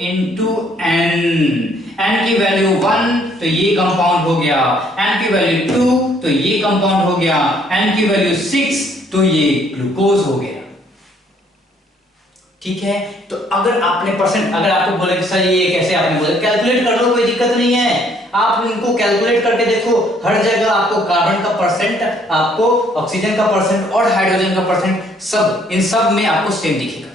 into N। N की वैल्यू 1 तो ये कंपाउंड हो गया, N की वैल्यू 2 तो ये कंपाउंड हो गया, N की वैल्यू 6 तो ये ग्लूकोज हो गया। ठीक है, तो अगर आपने परसेंट, अगर आपको बोले कि सर ये कैसे आपने बोला, कैलकुलेट कर लो, कोई दिक्कत नहीं है। आप इनको कैलकुलेट करके देखो, हर जगह आपको कार्बन का परसेंट, आपको ऑक्सीजन का परसेंट और हाइड्रोजन का परसेंट, सब इन सब में आपको सेम दिखेगा।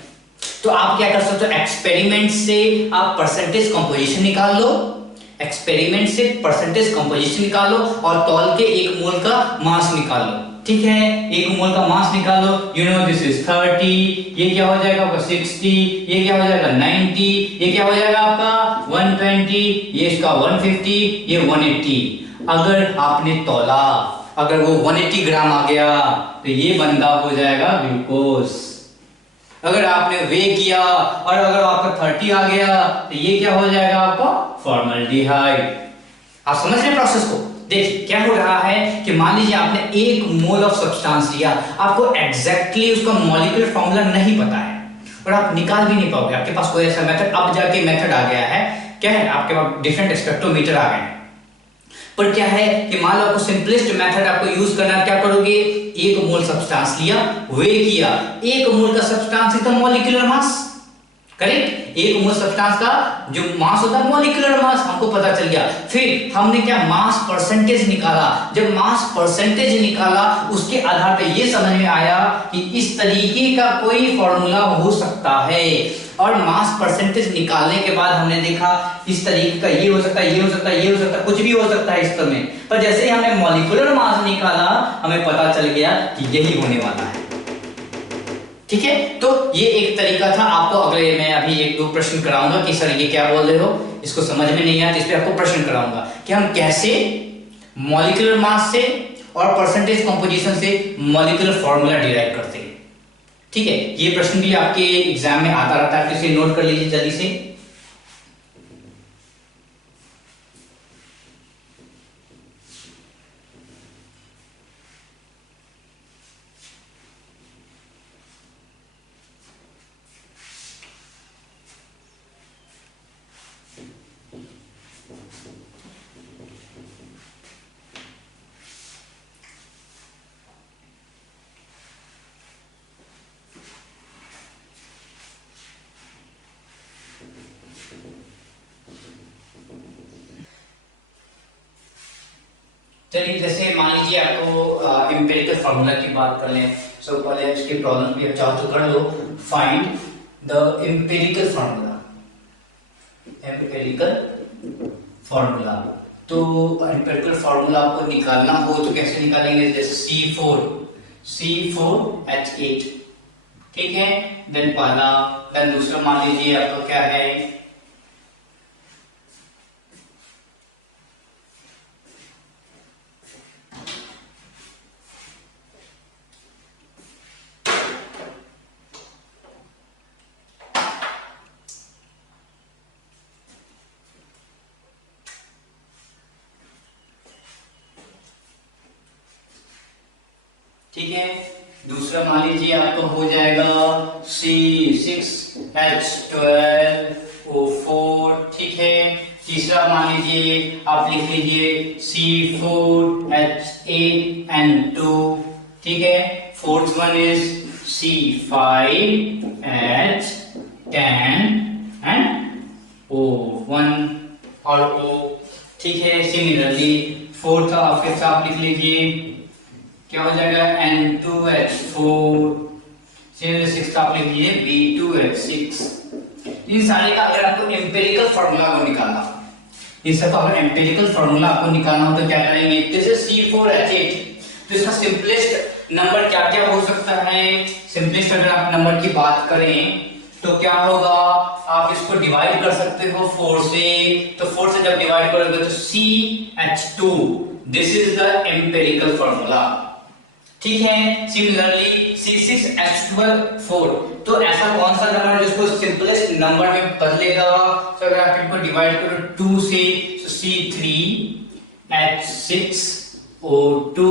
तो आप क्या कर सकते हो, एक्सपेरिमेंट से आप परसेंटेज कंपोजिशन निकाल लो, एक्सपेरिमेंट से परसेंटेज कंपोजिशन निकालो और तौल के एक मोल का मास निकालो। ठीक है, एक मोल का मास निकालो, यू नो दिस इज 30, ये क्या हो जाएगा आपका 60, ये क्या हो जाएगा 90, ये क्या हो जाएगा आपका 120, ये इसका 150, ये 180। अगर आपने तौला, अगर वो 180 ग्राम आ गया तो ये बंदा हो जाएगा ग्लूकोज। अगर आपने वे किया और अगर आपका 30 आ गया तो ये क्या हो जाएगा आपका फॉर्मल्डिहाइड। आप समझ रहे हैं प्रोसेस को? देखिए क्या हो रहा है कि मान लीजिए आपने एक मोल ऑफ सब्सटेंस लिया, आपको एग्जैक्टली उसका मॉलिक्यूलर फॉर्मूला नहीं पता है और आप निकाल भी नहीं पाओगे, आपके पास कोई ऐसा मेथड, अब जाके मेथड आ गया है, क्या है आपके पास डिफरेंट स्पेक्ट्रोमीटर आ गए हैं। पर क्या है कि मान लो आपको सिंपलेस्ट मेथड आपको यूज करना है, क्या करोगे, एक मोल सब्सटेंस लिया, वे किया, एक मोल का substance is the molecular mass, correct, एक मोल सब्सटेंस का जो मास होता है मॉलिक्यूलर मास, हमको पता चल गया। फिर हमने क्या मास परसेंटेज निकाला, जब मास परसेंटेज निकाला उसके आधार पे ये समझ में आया कि इस तरीके का कोई फॉर्मूला हो सकता है, और मास परसेंटेज निकालने के बाद हमने देखा इस तरीके का ये हो सकता है, ये हो सकता है, ये हो सकता है, कुछ भी हो सकता है इस तरह में। पर जैसे ही हमने मॉलिक्यूलर मास निकाला हमें पता चल गया कि यही होने वाला है। ठीक है, तो ये एक तरीका था। आपको अगले मैं अभी एक दो प्रश्न कराऊंगा कि सर ये क्या बोल रहे हो, इसको समझ में नहीं आया, तो इस पे आपको प्रश्न कराऊंगा कि हम कैसे मॉलिक्यूलर मास से और परसेंटेज कंपोजिशन से मॉलिक्यूलर फॉर्मूला डिराइव करते हैं। ठीक है, ये प्रश्न भी आपके एग्जाम में आता रहता है, इसे नोट कर लीजिए जल्दी से। चलिए, जैसे मान लीजिए आपको एम्पिरिकल फार्मूला की बात कर लें, सो पहले उसके प्रॉब्लम भी चाहो तो कर लो। Find the empirical formula, empirical formula. तो एम्पिरिकल फार्मूला आपको निकालना हो तो कैसे निकालेंगे, जैसे C4H8, ठीक है, देन पहला, देन दूसरा मान लीजिए आपका क्या है, ठीक है, दूसरा मान लीजिए आपको हो जाएगा C6H12O4, ठीक है, तीसरा मान लीजिए आप लिख लीजिए C4H8N2, ठीक है, फोर्थ वन इज C5H10O1 और O, ठीक है। सिमिलरली फोर्थ आपके साथ लिख लीजिए क्या हो जाएगा N2H4, सिक्स आप लिख लीजिए B2H6। इन सारे का अगर आपको एम्पिरिकल फार्मूला को निकालना, इन सब का अगर एम्पिरिकल फार्मूला आपको निकालना हो तो क्या करेंगे, जैसे C4H8, तो इसका सिंपलेस्ट नंबर क्या क्या हो सकता है, सिंपलेस्ट अगर आप नंबर की बात करें तो क्या होगा, आप इसको डिवाइड कर सकते हो 4 से, तो 4 से जब डिवाइड करोगे तो CH2, this is the empirical formula, ठीक है। सिमिलरली C6H12O4, तो ऐसा कौन सा नंबर है जिसको सिंपलेस्ट नंबर में बदलेगा, तो अगर आप इनको डिवाइड करो 2 से तो C3H6O2,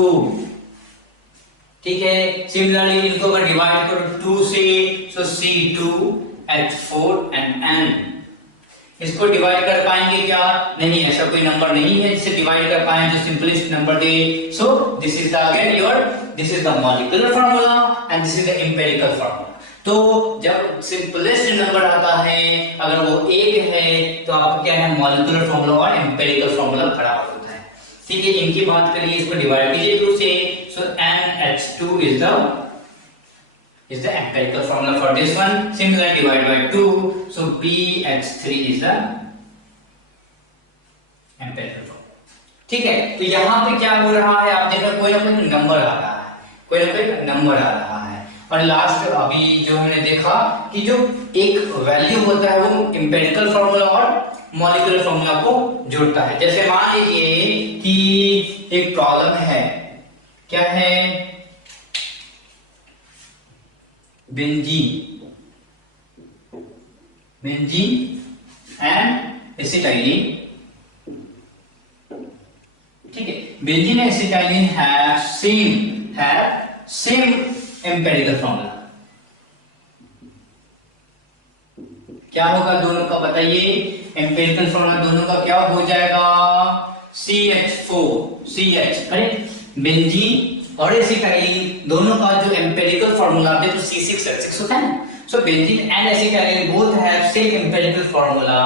ठीक है। सिमिलरली इनको अगर डिवाइड करो 2 से तो C2H4N, इसको डिवाइड कर पाएंगे क्या, नहीं, ऐसा कोई नंबर नहीं है जिसे डिवाइड कर पाए जो simplest number they. So this is the again your, this is the molecular formula and this is the empirical formula. तो जब सिंपलेस्ट नंबर आता है अगर वो एक है तो आपका क्या है मॉलिक्यूलर फॉर्मूला और एम्पिरिकल फॉर्मूला बराबर होता है। ठीक है, इनकी बात करिए, इसको डिवाइड कीजिए 2 से, सो NH2 is the empirical formula for this one. Similarly divide by 2, so BH3 is the empirical formula. ठीक है, तो यहाँ पे क्या हो रहा है आप देखो कोई ना कोई नंबर आ रहा है, कोई ना कोई नंबर आ रहा है। और लास्ट अभी जो हमने देखा कि जो एक वैल्यू होता है वो एम्पिरिकल फार्मूला और मॉलिक्यूलर फार्मूला को जोड़ता है। जैसे मान लीजिए कि एक प्रॉब्लम है, क्या है, बेंजीन एंड एसिटाइलिन। ठीक है, benzene and acetylene have same empirical formula. क्या होगा दोनों का बताइए, एम्पिरिकल फॉर्मूला दोनों का क्या हो जाएगा, CH4CH। करेक्ट, बेंजीन और एसिटाइलिन दोनों का जो एम्पिरिकल फॉर्मूला है तो C6H6 होता है। So benzene and acetylene both have same empirical formula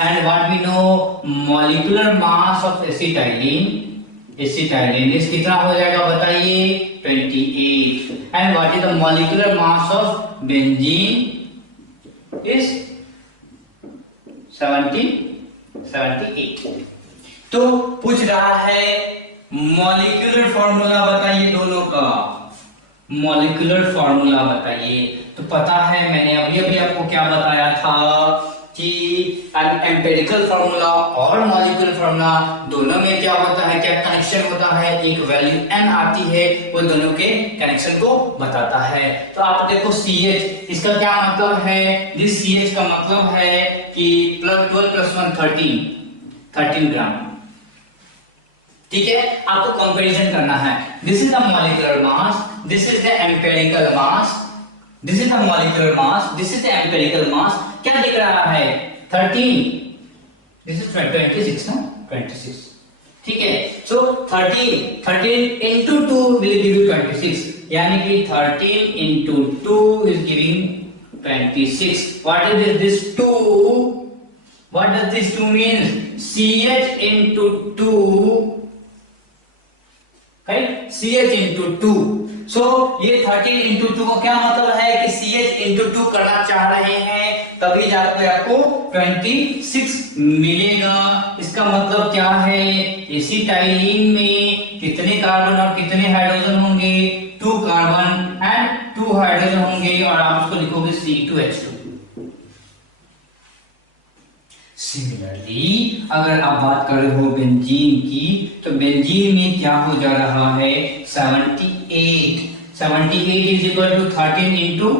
and what we know molecular mass of acetylene is कितना हो जाएगा बताइए 28 and what is the molecular mass of benzene is 78। तो पूछ रहा है मॉलिक्यूलर फॉर्मूला बताइए दोनों का, मॉलिक्यूलर फॉर्मूला बताइए। तो पता है मैंने अभी आपको क्या बताया था कि एम्पिरिकल फार्मूला और मॉलिक्यूलर फार्मूला दोनों में क्या होता है, क्या कनेक्शन होता है, एक वैल्यू n आती है वो दोनों के कनेक्शन को बताता है। तो आप देखो CH, इसका क्या मतलब है, दिस CH का मतलब है कि +12 + 1 13 ग्राम। ठीक है, आपको कंपैरिजन करना है, this is the molecular mass, this is the empirical mass, this is the molecular mass, this is the empirical mass. क्या दिख रहा है 13, दिस इज 26 ना 26। ठीक है, सो 13 into 2 will give you 26, यानी कि 13 into 2 is giving 26। what is this 2, what does this 2 mean, CH into 2, right, CH into 2। सो ये 13 into 2 का क्या मतलब है कि CH into 2 करना चाह रहे हैं तभी जाकर आपको 26 मिलेगा। इसका मतलब क्या है, एसिटाइलिन में कितने कार्बन और कितने हाइड्रोजन होंगे, 2 कार्बन एंड 2 हाइड्रोजन होंगे और आप उसको लिखोगे C2H2। सिमिलरली अगर आप बात कर रहे हो बेंजीन की, तो बेंजीन में क्या हो जा रहा है 78 इज इक्वल टू 13 इंटू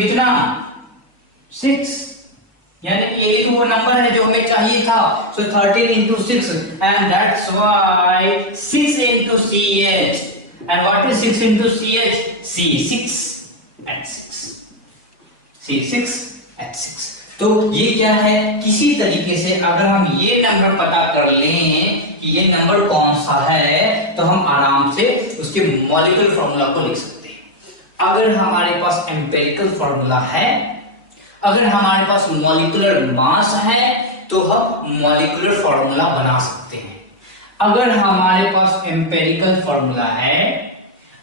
कितना 6, यानी कि यही तो वो नंबर है जो हमें चाहिए था। सो 13 into 6 and that's why 6 into CH, and what is 6 into CH, C6H6। तो ये क्या है, किसी तरीके से अगर हम ये नंबर पता कर लें कि ये नंबर कौन सा है तो हम आराम से उसके मॉलिक्यूलर फार्मूला को लिख सकते हैं। अगर हमारे पास एम्पिरिकल फार्मूला है, अगर हमारे पास मॉलिक्यूलर मास है तो हम मॉलिक्यूलर फार्मूला बना सकते हैं। अगर हमारे पास एम्पिरिकल फार्मूला है,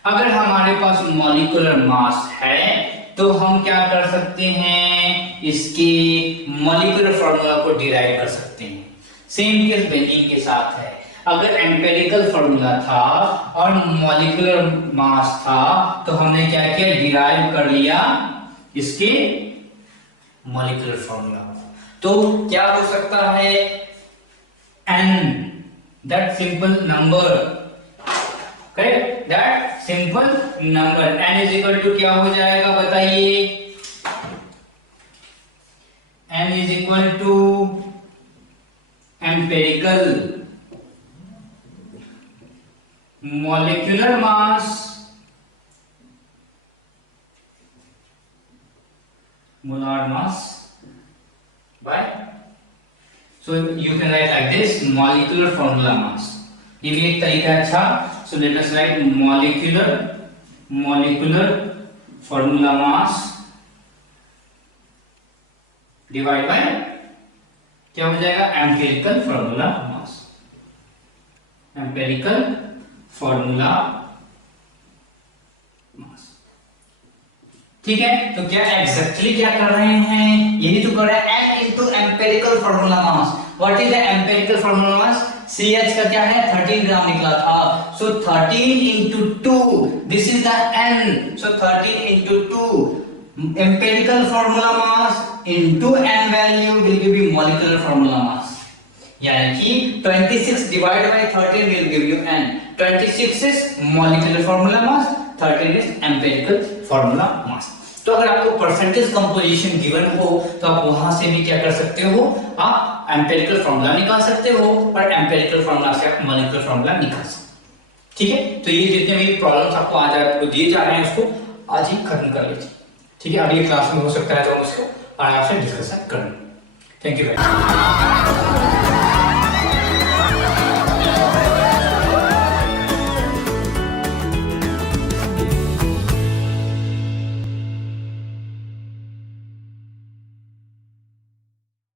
अगर हमारे पास मॉलिक्यूलर मास है तो हम क्या कर सकते हैं, इसके मॉलिक्यूलर फार्मूला को डिराइव कर सकते हैं। सेम केस बेंजीन के साथ है, अगर एम्पिरिकल फार्मूला था और मॉलिक्यूलर मास था तो हमने क्या किया, डिराइव कर लिया इसके मॉलिक्यूलर फार्मूला। तो क्या हो सकता है, n, that simple number, correct, that simple number n is equal to क्या हो जाएगा बताइए, n is equal to empirical molecular mass molar mass by, so you can write like this, molecular formula mass। ये भी एक तरीका अच्छा। So let us write molecular formula mass divide by क्या हो जाएगा, empirical formula mass, empirical formula mass. ठीक है, तो क्या एग्जैक्टली क्या कर रहे हैं, यही तो कर रहे हैं, n into empirical formula mass. What is the empirical formula mass, CH का क्या है 13 ग्राम निकला था, सो 13 into 2, this is the n, so 13 into 2 empirical formula mass into n value will give you molecular formula mass, यानी कि 26 divided by 13 will give you n, 26 is molecular formula mass, 13 is empirical formula mass। तो अगर आपको percentage composition given हो तो आप वहां से भी क्या कर सकते हो, आप एम्पिरिकल फॉर्मूला निकाल सकते हो और एम्पिरिकल फॉर्मूला से आप मॉलिक्यूलर फॉर्मूला निकाल सकते। ठीक है, तो ये जितने भी प्रॉब्लम्स आपको आज आपको दिए जा रहे हैं उसको आज ही खत्म कर लीजिए। ठीक है, अगली क्लास में हो सकता है तो हम उसको आराम से डिस्कशन करें। Thank you.